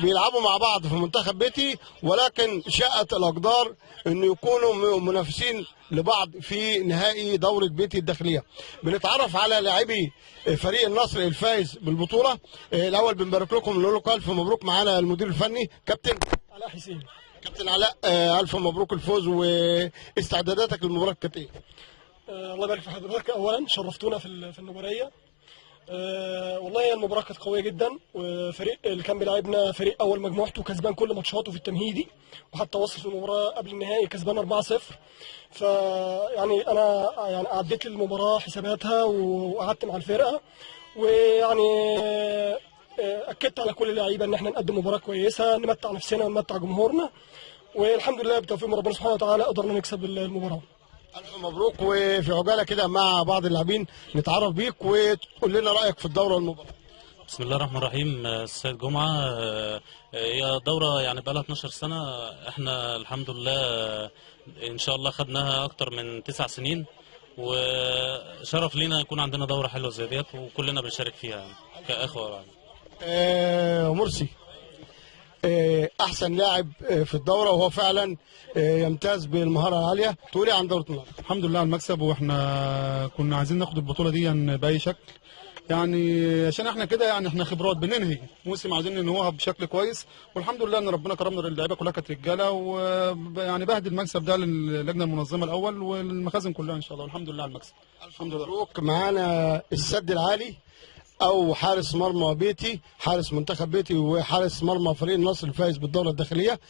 بيلعبوا مع بعض في منتخب بيتي، ولكن شاءت الاقدار ان يكونوا منافسين لبعض في نهائي دوره بيتي الداخليه. بنتعرف على لاعبي فريق النصر الفائز بالبطوله. الاول بنبارك لكم، نقول لكم الف مبروك. معانا المدير الفني كابتن علاء حسين. كابتن علاء، الف مبروك الفوز، واستعداداتك للمباراه كانت ايه؟ الله يبارك في حضرتك. اولا شرفتونا في النوباريه. والله المباراه كانت قويه جدا، وفريق اللي كان بيلعبنا فريق اول مجموعته كسبان كل ماتشاته في التمهيدي، وحتى وصل في المباراه قبل النهائي كسبان 4-0. فيعني انا يعني عديت المباراه حساباتها وقعدت مع الفرقه، ويعني اكدت على كل اللعيبه ان احنا نقدم مباراه كويسه نمتع نفسنا ونمتع جمهورنا، والحمد لله بتوفيق من ربنا سبحانه وتعالى قدرنا نكسب المباراه. الف مبروك. وفي عجاله كده مع بعض اللاعبين نتعرف بيك وتقول لنا رايك في الدوره والمباراه. بسم الله الرحمن الرحيم. السيد جمعه، هي دوره يعني بقى لها 12 سنه، احنا الحمد لله ان شاء الله خدناها اكتر من 9 سنين، وشرف لينا يكون عندنا دوره حلوه زي ديت وكلنا بنشارك فيها كاخوه. مرسي احسن لاعب في الدوره، وهو فعلا يمتاز بالمهاره العاليه. تقولي عن دوره النهارده؟ الحمد لله على المكسب، واحنا كنا عايزين ناخد البطوله دي باي شكل، يعني عشان احنا كده يعني احنا خبرات بننهي موسم عايزين ننهوها بشكل كويس، والحمد لله ان ربنا كرمنا. اللعيبه كلها كانت رجاله، ويعني بهدي المكسب ده للجنه المنظمه الاول والمخازن كلها ان شاء الله، والحمد لله على المكسب. الحمد لله. مبروك. معانا السد العالي او حارس مرمى بيتي، حارس منتخب بيتي وحارس مرمى فريق النصر الفائز بالدوره الداخليه.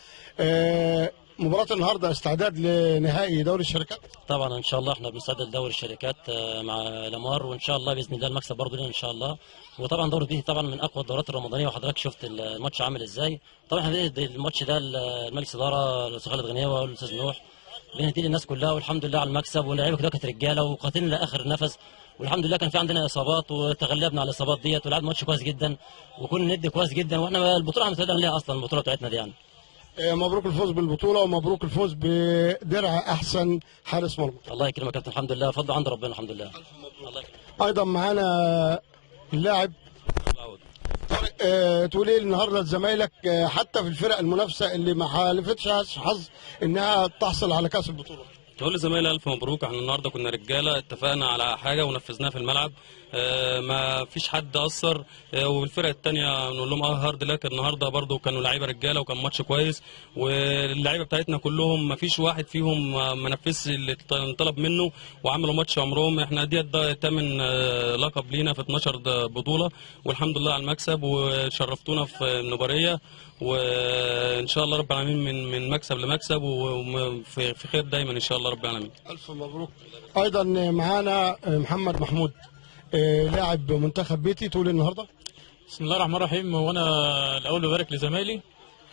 مباراه النهارده استعداد لنهائي دوري الشركات. طبعا ان شاء الله احنا بنستعد لدوري الشركات مع لامار، وان شاء الله باذن الله المكسب برضه لنا ان شاء الله. وطبعا دوره بيتي طبعا من اقوى الدورات الرمضانيه، وحضرتك شفت الماتش عامل ازاي. طبعا احنا الماتش ده المجلس اداره الاستاذ خالد غنيوه والاستاذ نوح بندي للناس كلها، والحمد لله على المكسب. واللعيبه كلها كانت رجاله وقاتلين لاخر نفس، والحمد لله كان في عندنا اصابات وتغلبنا على الاصابات ديت، ولعبنا ماتش كويس جدا وكنا ندي كويس جدا، واحنا البطوله احنا متقدم ليها اصلا البطوله بتاعتنا دي يعني. مبروك الفوز بالبطوله، ومبروك الفوز بدرع احسن حارس مرمى. الله يكرمك يا كابتن، الحمد لله فضل عند ربنا الحمد لله. الله يكرمك. ايضا معانا اللاعب تقول ايه النهارده لزمايلك حتى في الفرق المنافسه اللي ما حالفتش حظ انها تحصل على كاس البطوله؟ تقول لزمايلي الف مبروك. احنا النهارده كنا رجاله، اتفقنا على حاجه ونفذناها في الملعب، ما فيش حد اثر. والفرق الثانيه نقول لهم هارد لك. النهارده برضو كانوا لعيبه رجاله وكان ماتش كويس، واللعيبه بتاعتنا كلهم ما فيش واحد فيهم ما نفذش اللي انطلب منه وعملوا ماتش عمرهم. احنا دي تامن لقب لينا في 12 بطوله، والحمد لله على المكسب، وشرفتونا في النوباريه، وان شاء الله رب العالمين من مكسب لمكسب وفي خير دايما ان شاء الله رب العالمين. الف مبروك. ايضا معانا محمد محمود لاعب منتخب بيتي. تقول النهارده؟ بسم الله الرحمن الرحيم. وانا الاول ببارك لزمايلي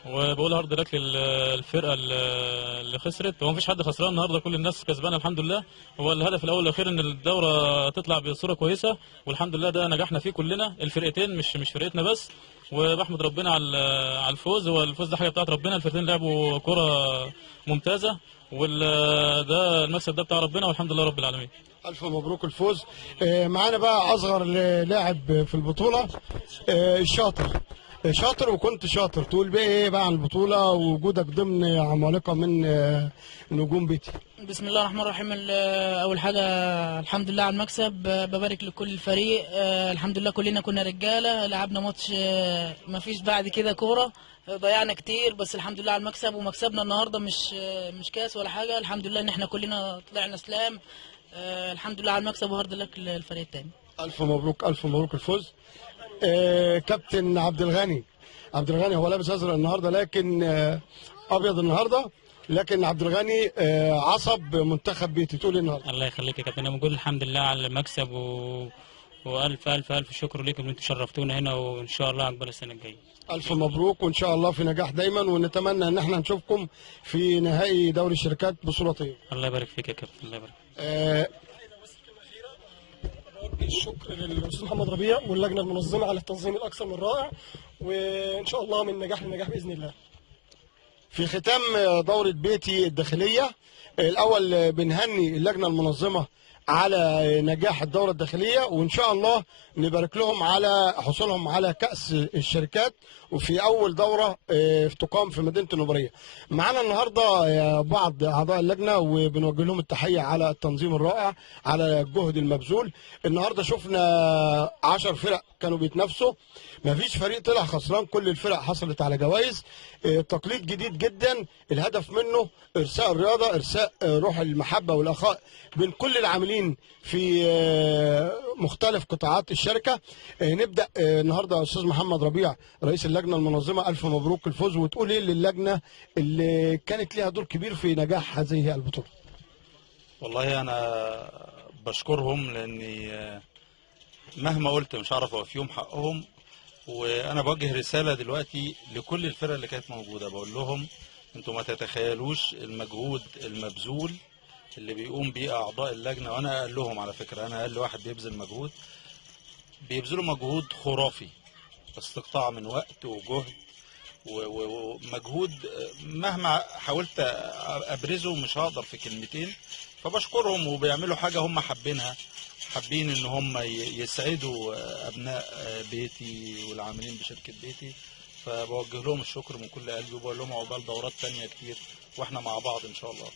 وبقول هارد لك للفرقه اللي خسرت. هو مفيش حد خسران النهارده، كل الناس كسبانه الحمد لله. هو الهدف الاول والاخير ان الدوره تطلع بصوره كويسه، والحمد لله ده نجحنا فيه كلنا الفرقتين، مش فرقتنا بس. وبحمد ربنا على الفوز. هو الفوز ده حاجه بتاعت ربنا، الفرقتين لعبوا كره ممتازه، وده المكسب ده بتاع ربنا، والحمد لله رب العالمين. الف مبروك الفوز. معانا بقى اصغر لاعب في البطوله شاطر وكنت شاطر. تقول بقى ايه بقى عن البطوله ووجودك ضمن عمالقه من نجوم بيتي؟ بسم الله الرحمن الرحيم. اول حاجه الحمد لله على المكسب، ببارك لكل الفريق. الحمد لله كلنا كنا رجاله، لعبنا ماتش ما فيش بعد كده كوره، ضيعنا كتير، بس الحمد لله على المكسب. ومكسبنا النهارده مش كاس ولا حاجه، الحمد لله ان احنا كلنا طلعنا سلام. الحمد لله على المكسب، وهارد لك الفريق الثاني. الف مبروك الف مبروك الفوز. كابتن عبد الغني هو لابس ازرق النهارده، لكن ابيض النهارده، لكن عبد الغني عصب منتخب بيتي، تقول النهارده؟ الله يخليك يا كابتن، انا بقول الحمد لله على المكسب والف الف الف شكر لكم ان انتم شرفتونا هنا، وان شاء الله عقبال السنه الجايه. الف مبروك، وان شاء الله في نجاح دايما، ونتمنى ان احنا نشوفكم في نهائي دوري الشركات بصوره طيبه. الله يبارك فيك يا كابتن، الله يبارك. الشكر للاستاذ محمد ربيع واللجنه المنظمه على التنظيم الاكثر من رائع، وان شاء الله من نجاح لنجاح باذن الله. في ختام دورة بيتي الداخلية، الأول بنهني اللجنة المنظمة على نجاح الدورة الداخلية، وإن شاء الله نبارك لهم على حصولهم على كأس الشركات، وفي أول دورة تقام في مدينة النوبرية. معنا النهاردة بعض أعضاء اللجنة، وبنوجه لهم التحية على التنظيم الرائع، على الجهد المبذول. النهاردة شفنا 10 فرق كانوا بيتنافسوا، مفيش فريق طلع خسران، كل الفرق حصلت على جوائز. تقليد جديد جدا، الهدف منه ارساء الرياضه، ارساء روح المحبه والاخاء بين كل العاملين في مختلف قطاعات الشركه. نبدا النهارده استاذ محمد ربيع رئيس اللجنه المنظمه، الف مبروك الفوز، وتقول ايه للجنه اللي كانت ليها دور كبير في نجاح هذه البطوله؟ والله انا بشكرهم، لاني مهما قلت مش هعرف اوفيهم حقهم. وانا بوجه رساله دلوقتي لكل الفرق اللي كانت موجوده، بقول لهم انتوا ما تتخيلوش المجهود المبذول اللي بيقوم بيه اعضاء اللجنه، وانا اقول لهم على فكره، انا اقل واحد بيبذل مجهود، بيبذلوا مجهود خرافي، استقطاع من وقت وجهد ومجهود مهما حاولت ابرزه مش هقدر في كلمتين. فبشكرهم، وبيعملوا حاجه هم حابين ان هم يسعدوا ابناء بيتي والعاملين بشركه بيتي، فبوجه لهم الشكر من كل قلبي، وبقول لهم عقبال دورات تانية كتير واحنا مع بعض ان شاء الله.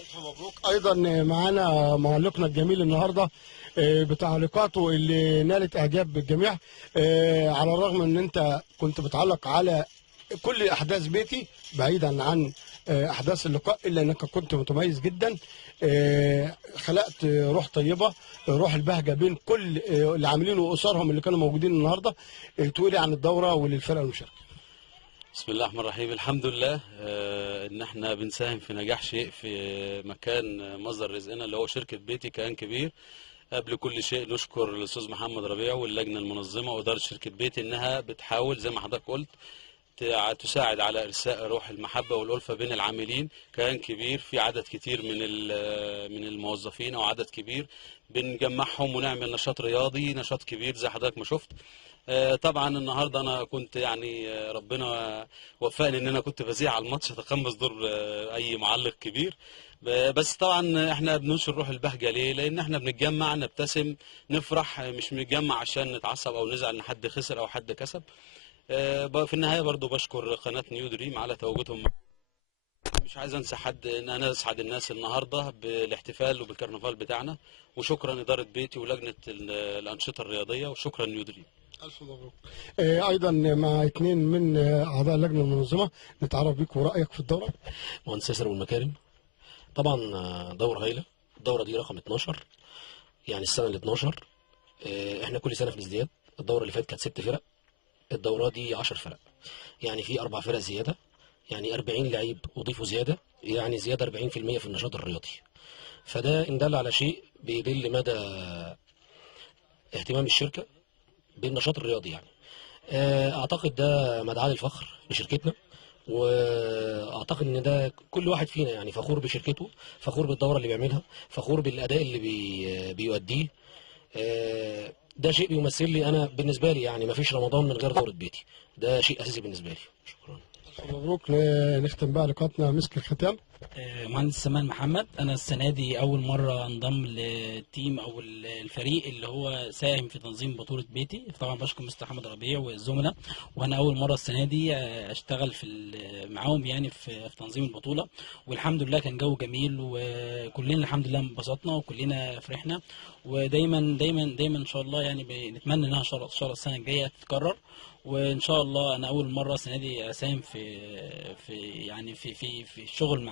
الف مبروك. ايضا معانا معلقنا الجميل النهارده بتعليقاته اللي نالت اعجاب الجميع، على الرغم ان انت كنت بتعلق على كل احداث بيتي بعيدا عن احداث اللقاء، الا انك كنت متميز جدا، خلقت روح طيبه، روح البهجه بين كل العاملين واسرهم اللي كانوا موجودين النهارده. تقولي عن الدوره وللفرق المشاركه. بسم الله الرحمن الرحيم. الحمد لله ان احنا بنساهم في نجاح شيء في مكان مصدر رزقنا اللي هو شركه بيتي، كيان كبير. قبل كل شيء نشكر الاستاذ محمد ربيع واللجنه المنظمه واداره شركه بيتي انها بتحاول زي ما حضرتك قلت تساعد على ارساء روح المحبه والالفه بين العاملين. كيان كبير في عدد كتير من الموظفين، او عدد كبير بنجمعهم ونعمل نشاط رياضي، نشاط كبير زي حضرتك ما شفت. طبعا النهارده انا كنت يعني ربنا وفقني ان انا كنت بذيع على الماتش، اتقمص دور اي معلق كبير. بس طبعا احنا بننشر روح البهجه ليه؟ لان احنا بنتجمع نبتسم نفرح، مش بنتجمع عشان نتعصب او نزعل ان حد خسر او حد كسب. في النهايه برضو بشكر قناه نيو دريم على تواجدهم. مش عايز انسى حد، ان انا اسعد الناس النهارده بالاحتفال وبالكرنفال بتاعنا، وشكرا اداره بيتي ولجنه الانشطه الرياضيه، وشكرا نيو دريم. الف مبروك. ايضا مع اثنين من اعضاء اللجنه المنظمه، نتعرف بيك ورايك في الدوره. مهندس ياسر والمكارم. طبعا دوره هايله، الدوره دي رقم 12، يعني السنه ال 12. احنا كل سنه في الازدياد. الدوره اللي فاتت كانت 6 فرق، الدوره دي 10 فرق، يعني في 4 فرق زياده، يعني 40 لعيب اضيفوا زياده، يعني زياده 40% في النشاط الرياضي. فده ان دل على شيء بيدل مدى اهتمام الشركه بالنشاط الرياضي. يعني اعتقد ده مدعاة للفخر لشركتنا، واعتقد ان ده كل واحد فينا يعني فخور بشركته، فخور بالدوره اللي بيعملها، فخور بالاداء اللي بيؤديه. ده شيء بيمثل لي انا بالنسبه لي، يعني ما فيش رمضان من غير دوره بيتي، ده شيء اساسي بالنسبه لي. شكرا. مبروك. نختم بقى لقاءاتنا مسك الختام. مهندس سمان محمد. انا السنه دي اول مره انضم للتيم او الفريق اللي هو ساهم في تنظيم بطوله بيتي. طبعا بشكر مستر حمد ربيع والزملاء، وانا اول مره السنه دي اشتغل معاهم يعني في تنظيم البطوله، والحمد لله كان جو جميل وكلنا الحمد لله انبسطنا وكلنا فرحنا. ودايما دايما دايما ان شاء الله يعني بنتمنى انها ان شاء الله السنه الجايه تتكرر، وان شاء الله انا اول مره السنه دي اساهم في الشغل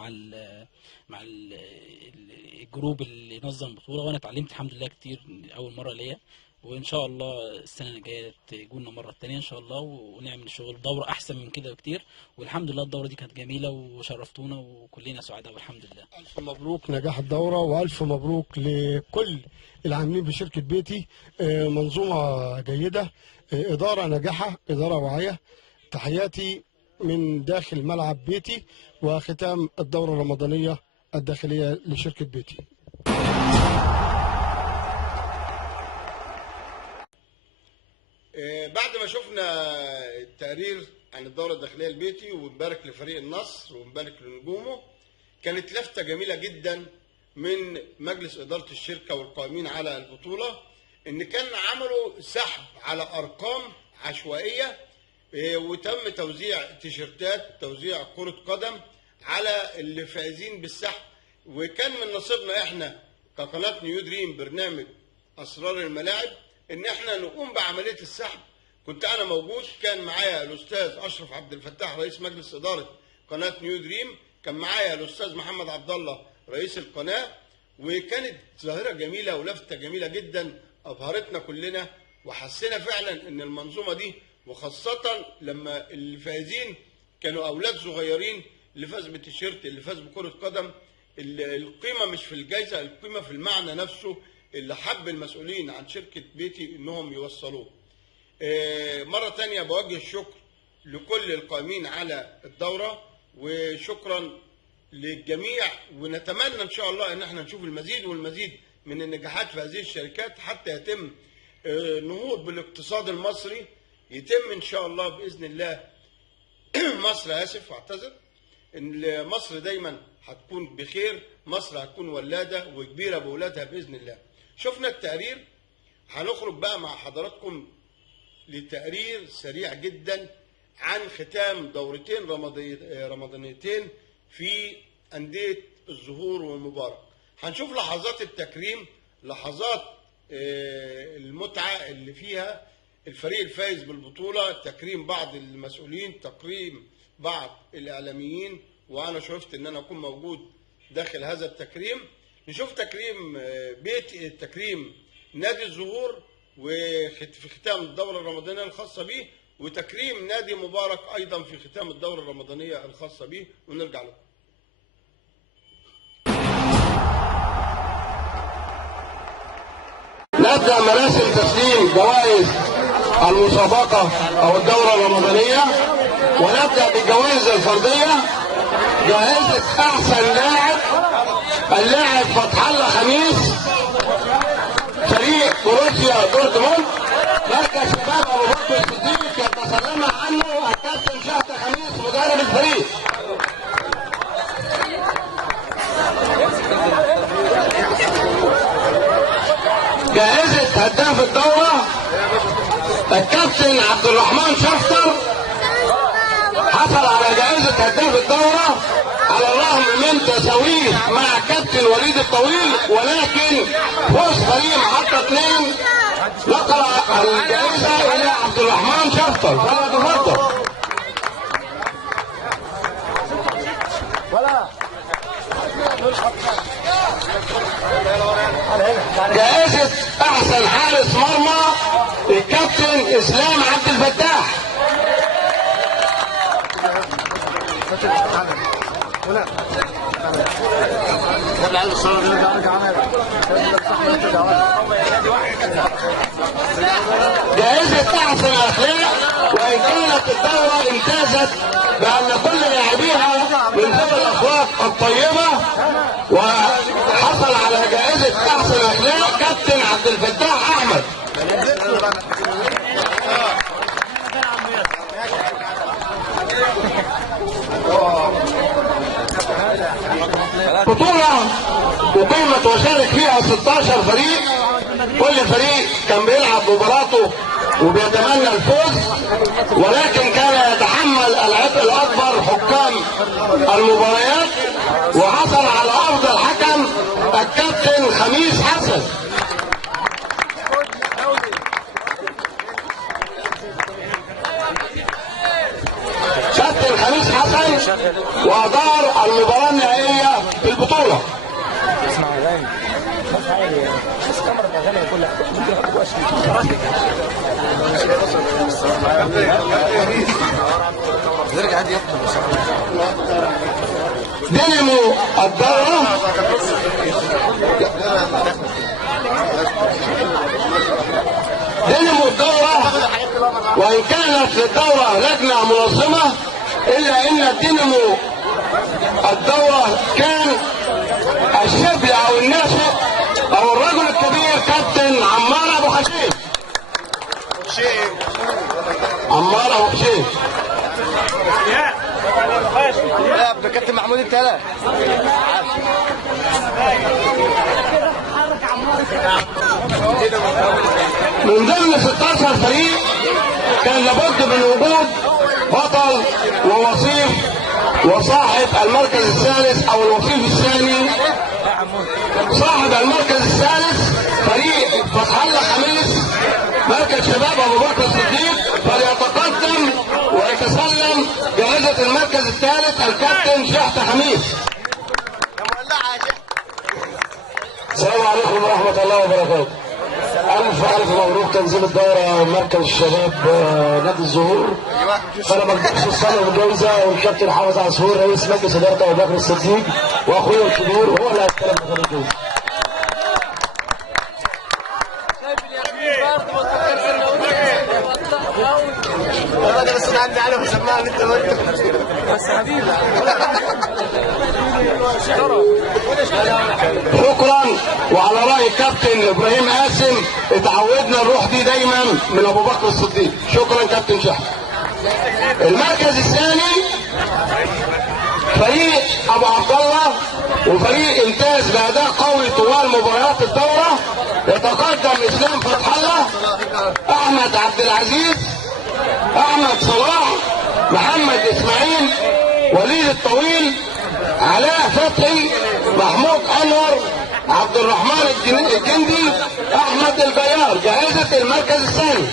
مع الجروب اللي نظم البطوله، وانا اتعلمت الحمد لله كتير اول مره ليا، وان شاء الله السنه الجايه تجونا مره ثانيه ان شاء الله ونعمل شغل دوره احسن من كده بكتير. والحمد لله الدوره دي كانت جميله وشرفتونا وكلنا سعداء والحمد لله. الف مبروك نجاح الدوره، والف مبروك لكل العاملين بشركه بيتي. منظومه جيده، اداره ناجحه، اداره واعيه. تحياتي من داخل ملعب بيتي وختام الدوره الرمضانيه الداخليه لشركه بيتي. بعد ما شفنا التقرير عن الدورة الداخلية لبيتي، ونبارك لفريق النصر ونبارك لنجومه، كانت لفتة جميلة جدا من مجلس إدارة الشركة والقائمين على البطولة، إن كان عملوا سحب على أرقام عشوائية، وتم توزيع تيشيرتات، توزيع كرة قدم على اللي فائزين بالسحب. وكان من نصيبنا إحنا كقناة نيو دريم برنامج أسرار الملاعب ان احنا نقوم بعمليه السحب. كنت انا موجود، كان معايا الاستاذ اشرف عبد الفتاح رئيس مجلس اداره قناه نيو دريم، كان معايا الاستاذ محمد عبد الله رئيس القناه، وكانت ظاهره جميله ولفته جميله جدا ابهرتنا كلنا، وحسينا فعلا ان المنظومه دي، وخاصه لما الفائزين كانوا اولاد صغيرين، اللي فاز بالتيشيرت، اللي فاز بكره قدم، القيمه مش في الجائزه، القيمه في المعنى نفسه اللي حب المسؤولين عن شركة بيتي انهم يوصلوه. مرة تانية بوجه الشكر لكل القائمين على الدورة، وشكرا للجميع، ونتمنى ان شاء الله ان احنا نشوف المزيد والمزيد من النجاحات في هذه الشركات حتى يتم نهوض بالاقتصاد المصري، يتم ان شاء الله باذن الله اعتذر ان مصر دايما هتكون بخير، مصر هتكون ولادة وكبيرة بولادها بإذن الله. شفنا التقرير، هنخرج بقى مع حضراتكم لتقرير سريع جدا عن ختام دورتين رمضانيتين في أندية الزهور والمبارك. هنشوف لحظات التكريم، لحظات المتعة اللي فيها الفريق الفائز بالبطولة، تكريم بعض المسؤولين، تكريم بعض الإعلاميين، وأنا شرفت إن أنا أكون موجود داخل هذا التكريم. نشوف تكريم تكريم نادي الزهور وفي ختام الدورة الرمضانية الخاصة به، وتكريم نادي مبارك أيضا في ختام الدورة الرمضانية الخاصة به، ونرجع له. نبدأ مراسم تسليم جوائز المسابقة أو الدورة الرمضانية، ونبدأ بالجوائز الفردية. جائزة أحسن لاعب اللاعب فتح الله خميس، فريق بروسيا دورتموند. مركز شباب أبو بكر الصديق يتسلم عنه الكابتن شهد خميس مدرب الفريق. جائزة هداف الدورة الكابتن عبد الرحمن شفتر، حصل على جائزة هداف الدورة على الرغم من تساويه مع كابتن وليد الطويل، ولكن فوز فريق محطة 2 نقل الجائزة إلى عبد الرحمن شفتر. فليتفضل. جائزة أحسن حارس مرمى الكابتن إسلام عبد الفتاح. جائزة أحسن أخلاق، وإن كانت الدورة امتازت بأن كل لاعبيها من ذوي الأخلاق الطيبة، وحصل على جائزة أحسن أخلاق كابتن عبد الفتاح أحمد. فريق، كل فريق كان بيلعب مباراته وبيتمنى الفوز، ولكن كان يتحمل العبء الاكبر حكام المباريات، وحصل على افضل حكم الكابتن خميس حسن. كابتن خميس حسن وادار المباراه النهائيه في البطوله. دينامو الدورة وإن كانت للدورة لجنة منظمة إلا إن الدينامو الدورة كان الشبل أو الناشئ أو الرجل الكبير كابتن عمار أبو حشيش. عمار أبو حشيش. لا ابن كابتن محمود التلا. من ضمن 16 فريق كان لابد من وجود بطل ووصيف وصاحب المركز الثالث او الوصيف الثاني. صاحب المركز الثالث فريق فتح الله خميس مركز شباب ابو بكر الصديق، فليتقدم ويتسلم جائزة المركز الثالث الكابتن شحت خميس. السلام عليكم ورحمة الله وبركاته. ألف مبروك تنظيم الدورة مركز الشباب نادي الزهور. أنا مجدي السنة الجايزة والكابتن حافظ عصفور رئيس مجلس إدارة أبو بكر الصديق وأخويا الكبير هو اللي هيستلم الجايزة. بس انا عندي علم مسماها انت بس حبيبي. شكرا. وعلى راي الكابتن ابراهيم قاسم اتعودنا الروح دي دايما من ابو بكر الصديق. شكرا كابتن شحت. المركز الثاني فريق ابو عبد الله وفريق امتاز باداء قوي طوال مباريات الدوره. يتقدم اسلام فتح الله، احمد عبد العزيز، احمد صلاح، محمد اسماعيل، وليد الطويل، علاء فتحي، محمود انور، عبد الرحمن الجندي، احمد البيار. جائزة المركز الثاني.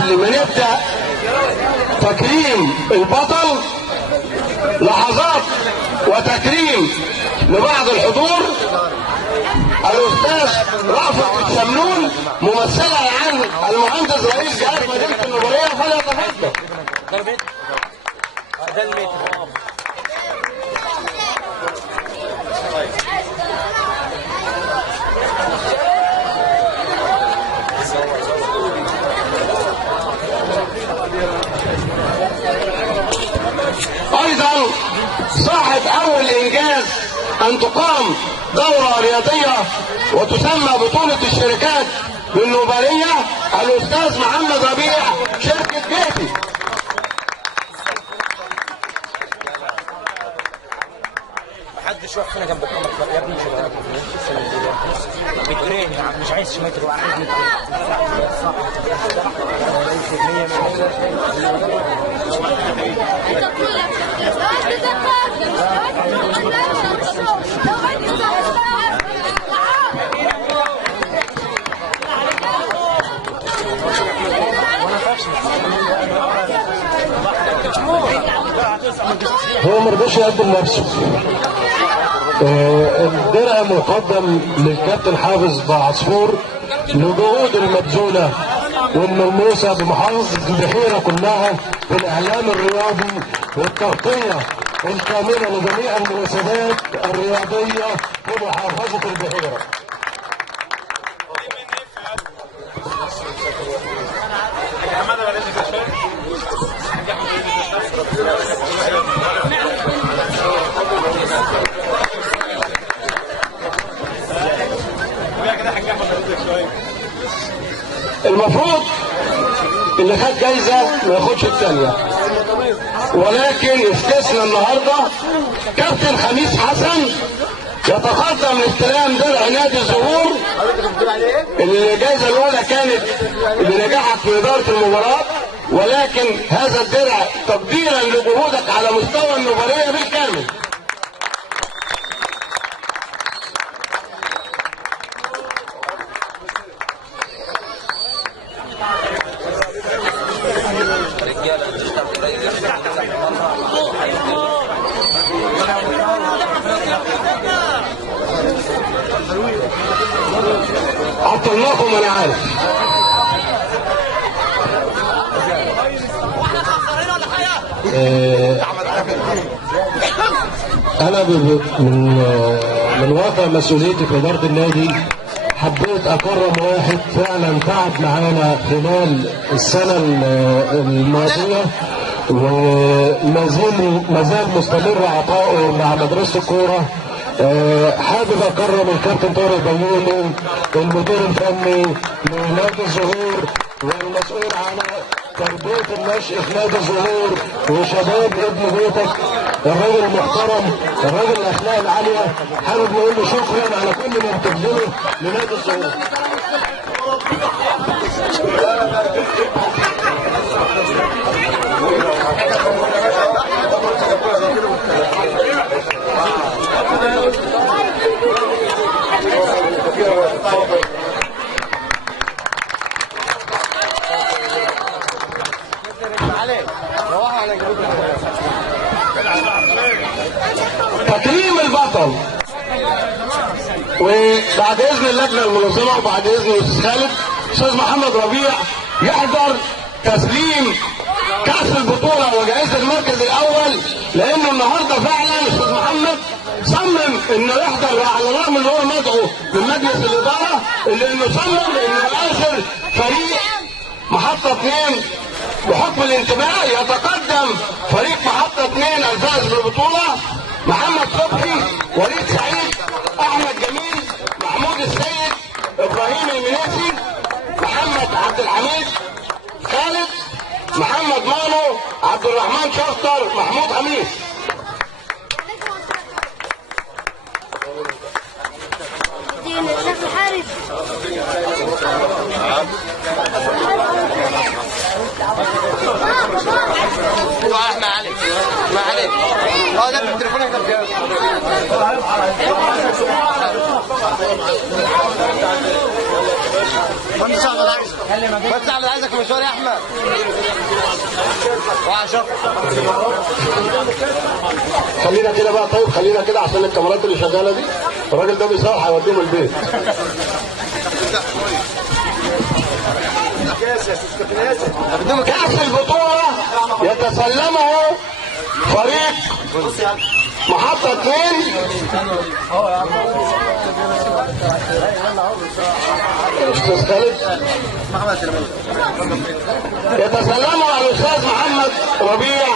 لما نبدأ تكريم البطل لحظات وتكريم لبعض الحضور، الاستاذ رأفت الشملول ممثلا عن المهندس رئيس جهاز مدينة النوبرية فليتفضل. ايضا صاحب اول انجاز ان تقام دورة رياضية وتسمى بطولة الشركات بالنوبارية الاستاذ محمد ربيع شركة بيتي. محدش واقف هنا جنب الكاميرا يا ابني. مترين مش عايز متر واحد هو مرضاش يقدم نفسه. الدرع مقدم للكابتن حافظ عصفور لجهود المبذولة والملموسة بمحافظة البحيرة كلها في الإعلام الرياضي والتغطية الكاملة لجميع المناسبات الرياضية في محافظة البحيرة. المفروض اللي خد جايزه ما ياخدش الثانيه، ولكن استثنى النهارده كابتن خميس حسن يتقدم لاستلام درع نادي الزهور. الجائزه الاولى كانت لنجاحك في اداره المباراه، ولكن هذا الدرع تقديرا لجهودك على مستوى النظريه بالكامل. عطلناكم انا عارف. انا من واقع مسؤوليتي في اداره النادي حبيت اكرم واحد فعلا تعب معانا خلال السنه الماضيه وما زال مستمر عطائه مع مدرسه الكوره. حابب اكرم الكابتن طارق بيومي المدير الفني لنادي الزهور والمسؤول على تربيه النشء في نادي الزهور وشباب ابن بيتك، الراجل المحترم، الراجل الاخلاق العاليه. حابب نقول له شكرا على كل ما بتبذله لنادي الزهور. تكريم البطل، وبعد اذن اللجنه المنظمه وبعد اذن الاستاذ خالد، استاذ محمد ربيع يحضر تسليم كاس البطوله وجائزه المركز الاول، لانه النهارده فعلا استاذ محمد صمم انه يحضر على الرغم ان هو مدعو من مجلس الاداره، الا انه صمم انه اخر فريق محطه 2 بحكم الانتماء يتقدم فريق محطه 2 الفائز بالبطوله محمد صبحي، وليد سعيد، احمد جميل، محمود السيد، ابراهيم المناسي، محمد عبد الحميد، خالد، محمد مانو، عبد الرحمن شخطر، محمود حميد. ما عليك ما عليك اه ده التليفون هنا بجد. بس احمد عايزك مشوار يا احمد. خلينا كده بقى، طيب خلينا كده عشان الكاميرات اللي شغاله دي، الراجل ده بيصور هيوديهم البيت. كأس البطولة يتسلمه فريق محطة 2 استاذ خالد، يتسلمه الاستاذ محمد ربيع،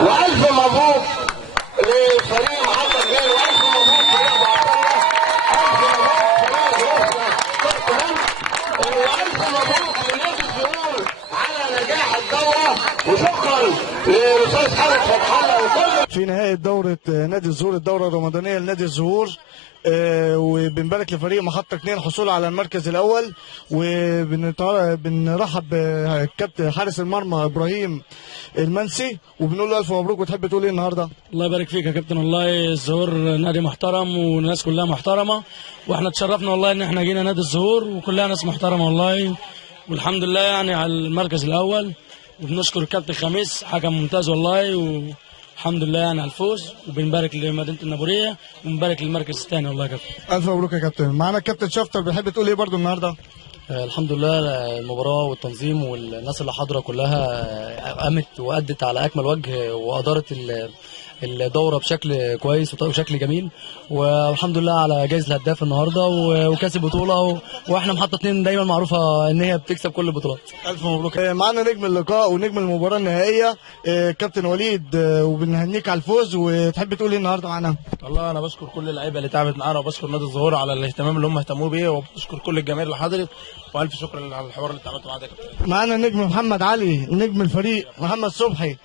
والف مبروك لفريق محطة 2 والف مبروك فريق والف مبروك لنادي الزهور على نجاح الدورة، وشكرا للاستاذ خالد فتح الله وكل في نهاية دورة نادي الزهور، الدورة الرمضانية لنادي الزهور. وبنبارك لفريق محطة 2 حصوله على المركز الأول، وبنرحب بكابتن حارس المرمى إبراهيم المنسي وبنقول له ألف مبروك. وتحب تقول إيه النهاردة؟ الله يبارك فيك يا كابتن. والله الزهور نادي محترم والناس كلها محترمة، واحنا اتشرفنا والله ان احنا جينا نادي الزهور وكلها ناس محترمة والله، والحمد لله يعني على المركز الأول. وبنشكر الكابتن خميس حكم ممتاز والله، والحمد لله يعني على الفوز، وبنبارك لمدينه النابوريه وبنبارك للمركز الثاني والله يا كابتن. الف مبروك يا كابتن. معانا الكابتن شفتر، بتحب تقول ايه برضو النهارده؟ الحمد لله المباراه والتنظيم والناس اللي حاضره كلها قامت وادت على اكمل وجه، وادارت الدوره بشكل كويس وشكل جميل، والحمد لله على جائزه الهداف النهارده وكاس البطوله، واحنا محطه 2 دايما معروفه ان هي بتكسب كل البطولات. الف مبروك. معانا نجم اللقاء ونجم المباراه النهائيه كابتن وليد، وبنهنيك على الفوز. وتحب تقول ايه النهارده معانا؟ والله انا بشكر كل اللعيبه اللي تعبت معانا، وبشكر نادي الزهور على الاهتمام اللي هم اهتموا بيه، وبشكر كل الجماهير اللي حضرت، والف شكر على الحوار اللي انت عملته معانا ده يا كابتن. معانا النجم محمد علي نجم الفريق محمد صبحي،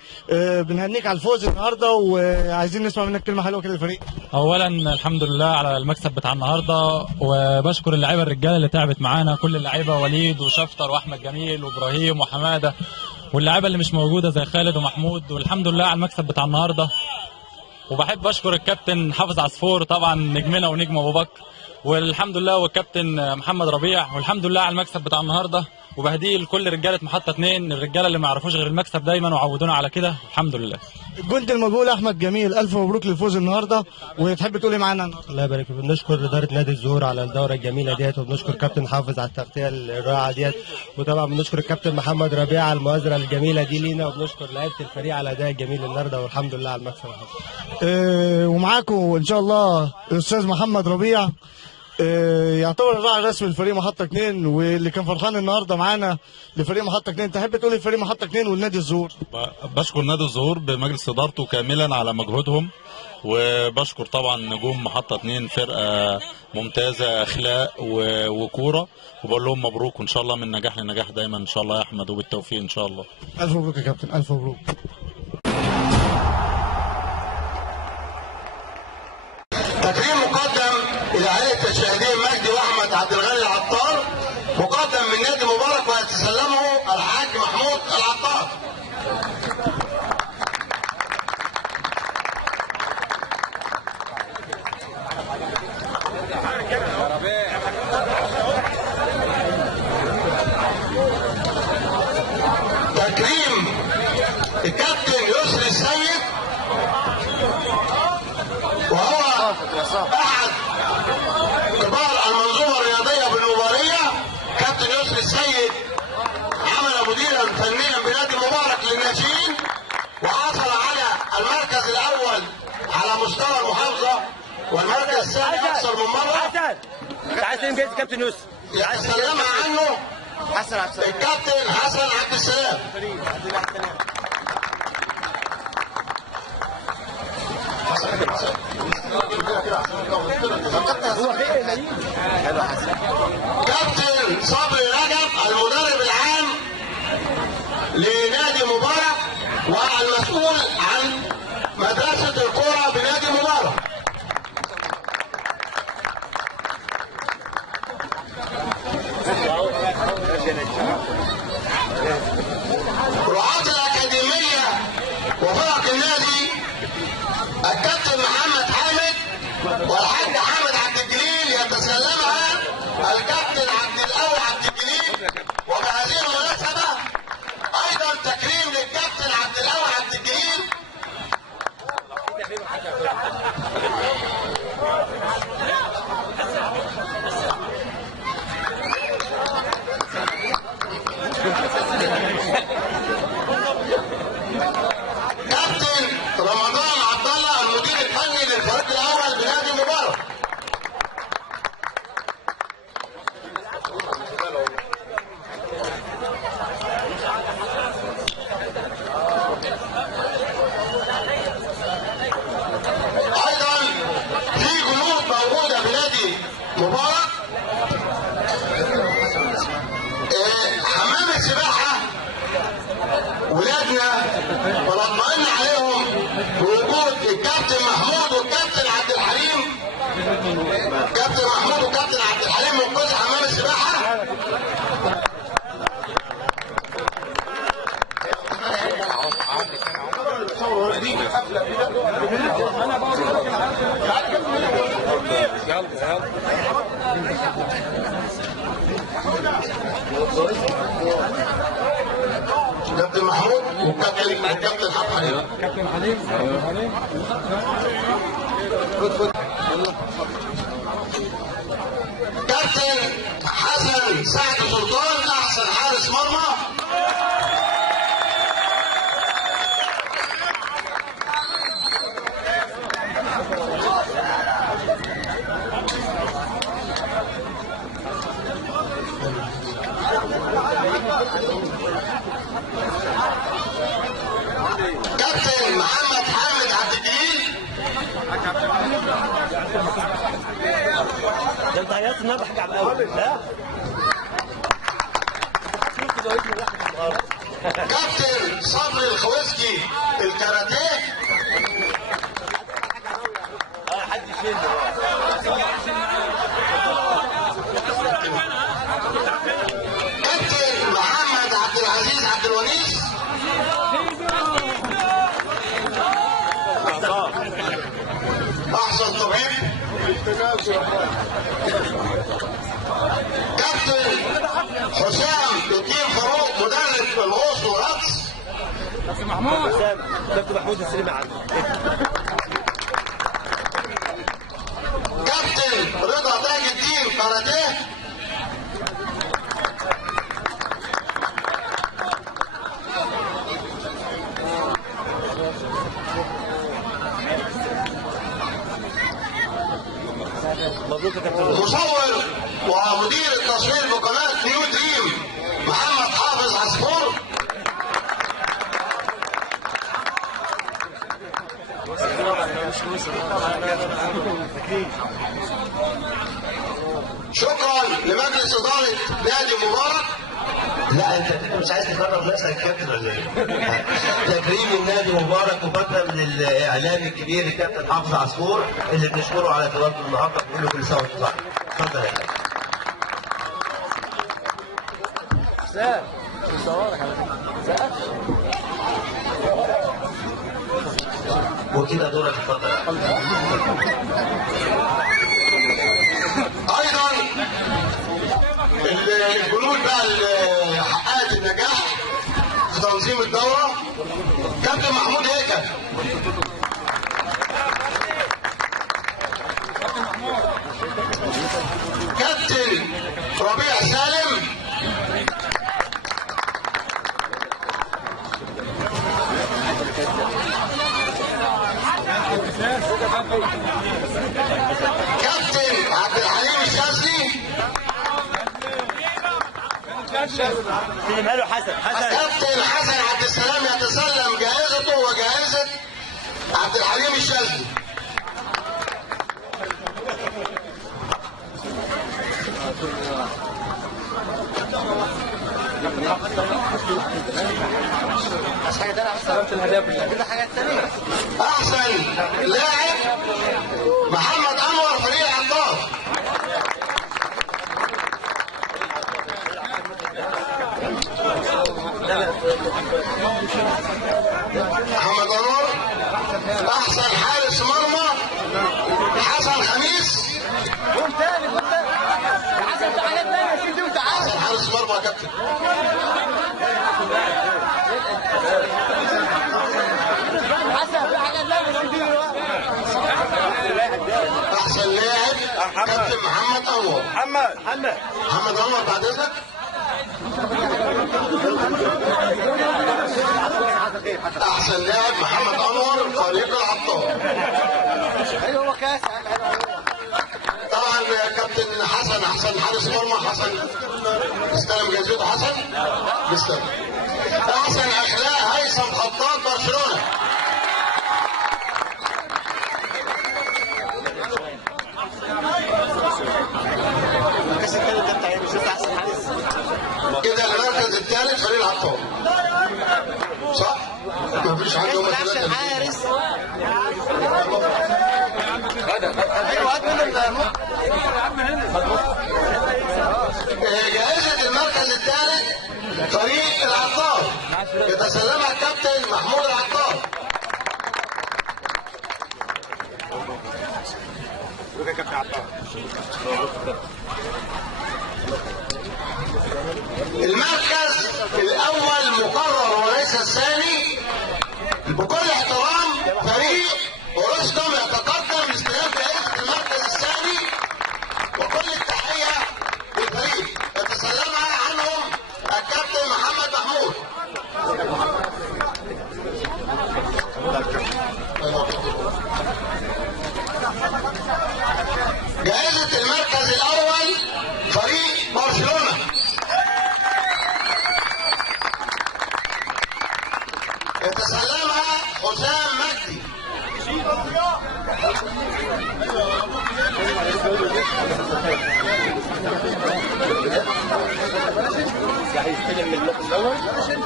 بنهنيك على الفوز النهارده وعايزين نسمع منك كلمه حلوه كده للفريق. اولا الحمد لله على المكسب بتاع النهارده، وبشكر اللعيبه الرجاله اللي تعبت معانا، كل اللعيبه وليد وشفتر واحمد جميل وابراهيم وحماده، واللعيبه اللي مش موجوده زي خالد ومحمود، والحمد لله على المكسب بتاع النهارده. وبحب اشكر الكابتن حافظ عصفور طبعا نجمنا ونجم ابو بكر، والحمد لله والكابتن محمد ربيع، والحمد لله على المكسب بتاع النهارده. وبهديه لكل رجاله محطه 2، الرجاله اللي ما يعرفوش غير المكسب دايما وعودونا على كده، الحمد لله. الجندي المجهول احمد جميل، الف مبروك للفوز النهارده، وتحب تقول ايه معانا النهارده؟ الله يبارك فيك. بنشكر اداره نادي الزهور على الدوره الجميله ديت، وبنشكر كابتن حافظ على التغطيه الرائعه ديت، وطبعا بنشكر الكابتن محمد ربيع على المؤازره الجميله دي لينا، وبنشكر لعيبه الفريق على الاداء الجميل النهارده، والحمد لله على المكسب. ومعاكم ان شاء الله الاستاذ محمد ربيع، يعتبر الراعي الرسمي لفريق محطة 2، واللي كان فرحان النهارده معانا لفريق محطة 2. تحب تقول لفريق محطة 2 والنادي الزهور؟ بشكر نادي الزهور بمجلس ادارته كاملا على مجهودهم، وبشكر طبعا نجوم محطة 2 فرقة ممتازة اخلاق وكورة، وبقول لهم مبروك وان شاء الله من نجاح لنجاح دايما ان شاء الله يا احمد، وبالتوفيق ان شاء الله. الف مبروك يا كابتن، الف مبروك. تكريم مقدم الى هيئه الشهيدين مجدي واحمد عبد الغني العطار، مقدم من نادي مبارك، ويتسلمه الحاج محمود العطار. تكريم الكابتن يسري السيد، وهو احد كبار المنظومه الرياضيه بالمباريه. كابتن يسري السيد عمل مديرا فنيا بنادي مبارك للناشئين، وحصل على المركز الاول على مستوى المحافظه، والمركز الثاني اكثر من مره. عايز تسلم جايزه كابتن يوسف، يتسلمها عنه الكابتن حسن عبد السلام. كابتن صبري رجب المدرب العام لنادي مبارك، والمسؤول عن مدرسة الكرة بنادي مبارك. رعاة الأكاديمية وفرق النادي الكابتن محمد حامد والحاج حامد عبد الجليل، يتسلمها الكابتن عبد القوي عبد الجليل. وبهذه المناسبة أيضا تكريم للكابتن عبد القوي عبد الجليل. كابتن رمضان عبد الله المدير الفني للفريق الاول بنادي مبارك. ايضا في جنود موجوده بنادي مبارك. حمام السباحه ولادنا ونطمئن عليهم بوجود الكابتن محمود والكابتن عبد الحليم. كابتن محمود والكابتن عبد الحليم من قسم حمام السباحه. كابتن محمود والكابتن حليم. كابتن حليم. كابتن حسن سعد سلطان احسن حارس مرمى. كابتن محمد حامد عبد الجليل. ده انت عيطت النهارده حاجه على الاول. لا كابتن صبري الخويسكي الكاراتيه. كابتن محمد عبد العزيز عبد الونيس. احسن طبيب. كابتن حسام الدين فاروق مدرب الغوص والغطس. كابتن محمود كابتن محمود السليمي عنده. كابتن رضا تاج الدين كاراتيه. مصور ومدير التصوير بقناه نيو دريم محمد حافظ عصفور. شكرا لمجلس اداره نادي مبارك. لا انت مش عايز تكرر نفسك كابتن ولا ايه؟ تكريم النادي مبارك مقدم للاعلامي الكبير الكابتن حافظ عصفور اللي بنشكره على تواجده النهارده، بنقول له كل سنه وانت طيب. اتفضل يا كابتن. سام بصورك على فكره. وكده دورك، اتفضل. ايضا الجنود بقى اللي حققت النجاح في تنظيم الدوره كابتن محمود هيكل. كابتن ربيع سالم. كابتن عبد الحليم الشاذلي. سلمها له حسن. كابتن حسن عبد السلام يتسلم جائزته وجائزه عبد الحليم الشاذلي. احسن لاعب محمد انور فريق العطار. محمد انور. احسن حارس مرمى حسن خميس. احسن حارس مرمى يا كابتن. احسن لاعب كابتن محمد انور. محمد انور بعد اذنك. احسن لاعب محمد انور فريق العطار. هو كاس. طبعا كابتن حسن احسن حارس مرمى. حسن استلم جائزته. حسن مستلم. احسن اخلاق هيثم خطاب برشلونه. كده المركز الثالث فريق العطار. صح؟ مفيش حاجه. هم احسن حارس. ايوه هات منه. جائزة المركز الثالث فريق العطار يتسلمها الكابتن محمود العطار. المركز الأول مقرر وليس الثاني بكل احترام فريق ورستم يتقدم لاستلام جائزة المركز الثاني، وكل التحية للفريق يتسلمها عنهم الكابتن محمد محمود. جائزة المركز الأول فريق برشلونة يتسلمها حسام مجدي.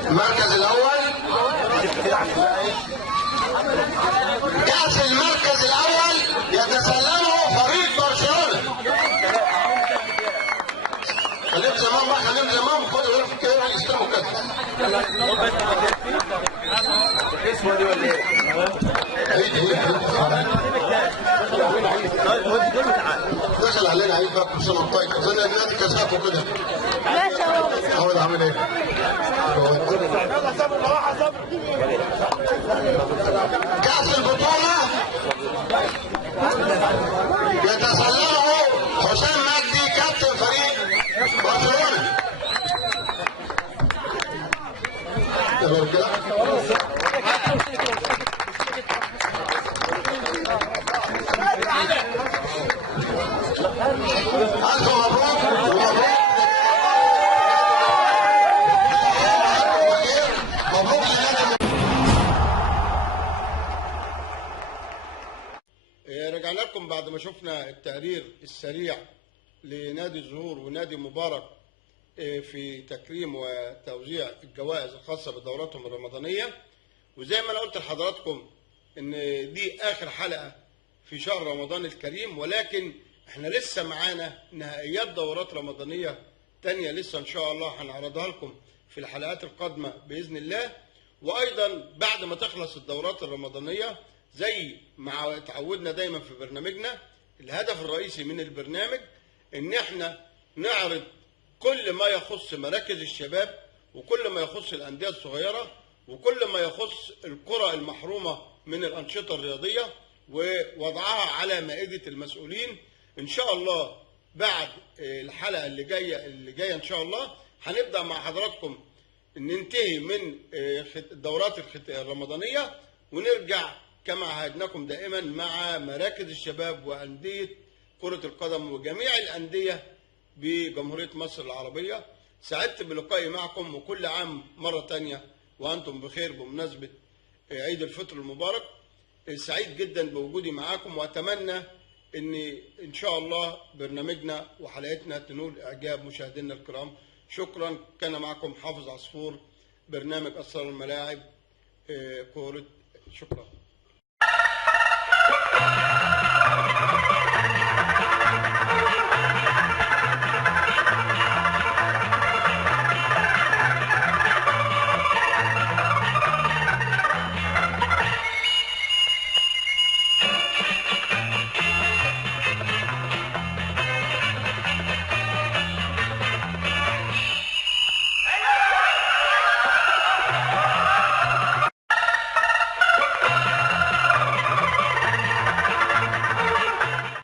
المركز الأول كأس المركز الأول يتسلمه فريق برشلونة. خليهم زمان بقى، خليهم زمان، خدوا كده يستلموا كده. اسمه دي ولا ايه؟ دخل علينا عيد بقى كل سنه طيب، اظن النادي كسبه كده. ماشي اهو. هو عامل ايه؟ كأس البطولة يتسلمه حسام مجدي كابتن فريق برشلونة. تمام كده؟ ألف مبروك ومبروك رجعنا لكم بعد ما شفنا التقرير السريع لنادي الزهور ونادي مبارك في تكريم وتوزيع الجوائز الخاصة بدوراتهم الرمضانية. وزي ما أنا قلت لحضراتكم إن دي آخر حلقة في شهر رمضان الكريم، ولكن إحنا لسه معانا نهائيات دورات رمضانية تانية لسه إن شاء الله هنعرضها لكم في الحلقات القادمة بإذن الله. وأيضا بعد ما تخلص الدورات الرمضانية زي ما اتعودنا دايما في برنامجنا، الهدف الرئيسي من البرنامج إن إحنا نعرض كل ما يخص مراكز الشباب وكل ما يخص الأندية الصغيرة وكل ما يخص القرى المحرومة من الأنشطة الرياضية ووضعها على مائدة المسؤولين. إن شاء الله بعد الحلقة اللي جاية إن شاء الله هنبدأ مع حضراتكم ننتهي من الدورات الرمضانية ونرجع كما عهدناكم دائما مع مراكز الشباب وأندية كرة القدم وجميع الأندية بجمهورية مصر العربية. سعدت بلقائي معكم، وكل عام مرة تانية وأنتم بخير بمناسبة عيد الفطر المبارك. سعيد جدا بوجودي معاكم، وأتمنى إن شاء الله برنامجنا وحلقتنا تنول إعجاب مشاهدينا الكرام. شكرا. كان معكم حافظ عصفور، برنامج أسرار الملاعب كورة. شكرا.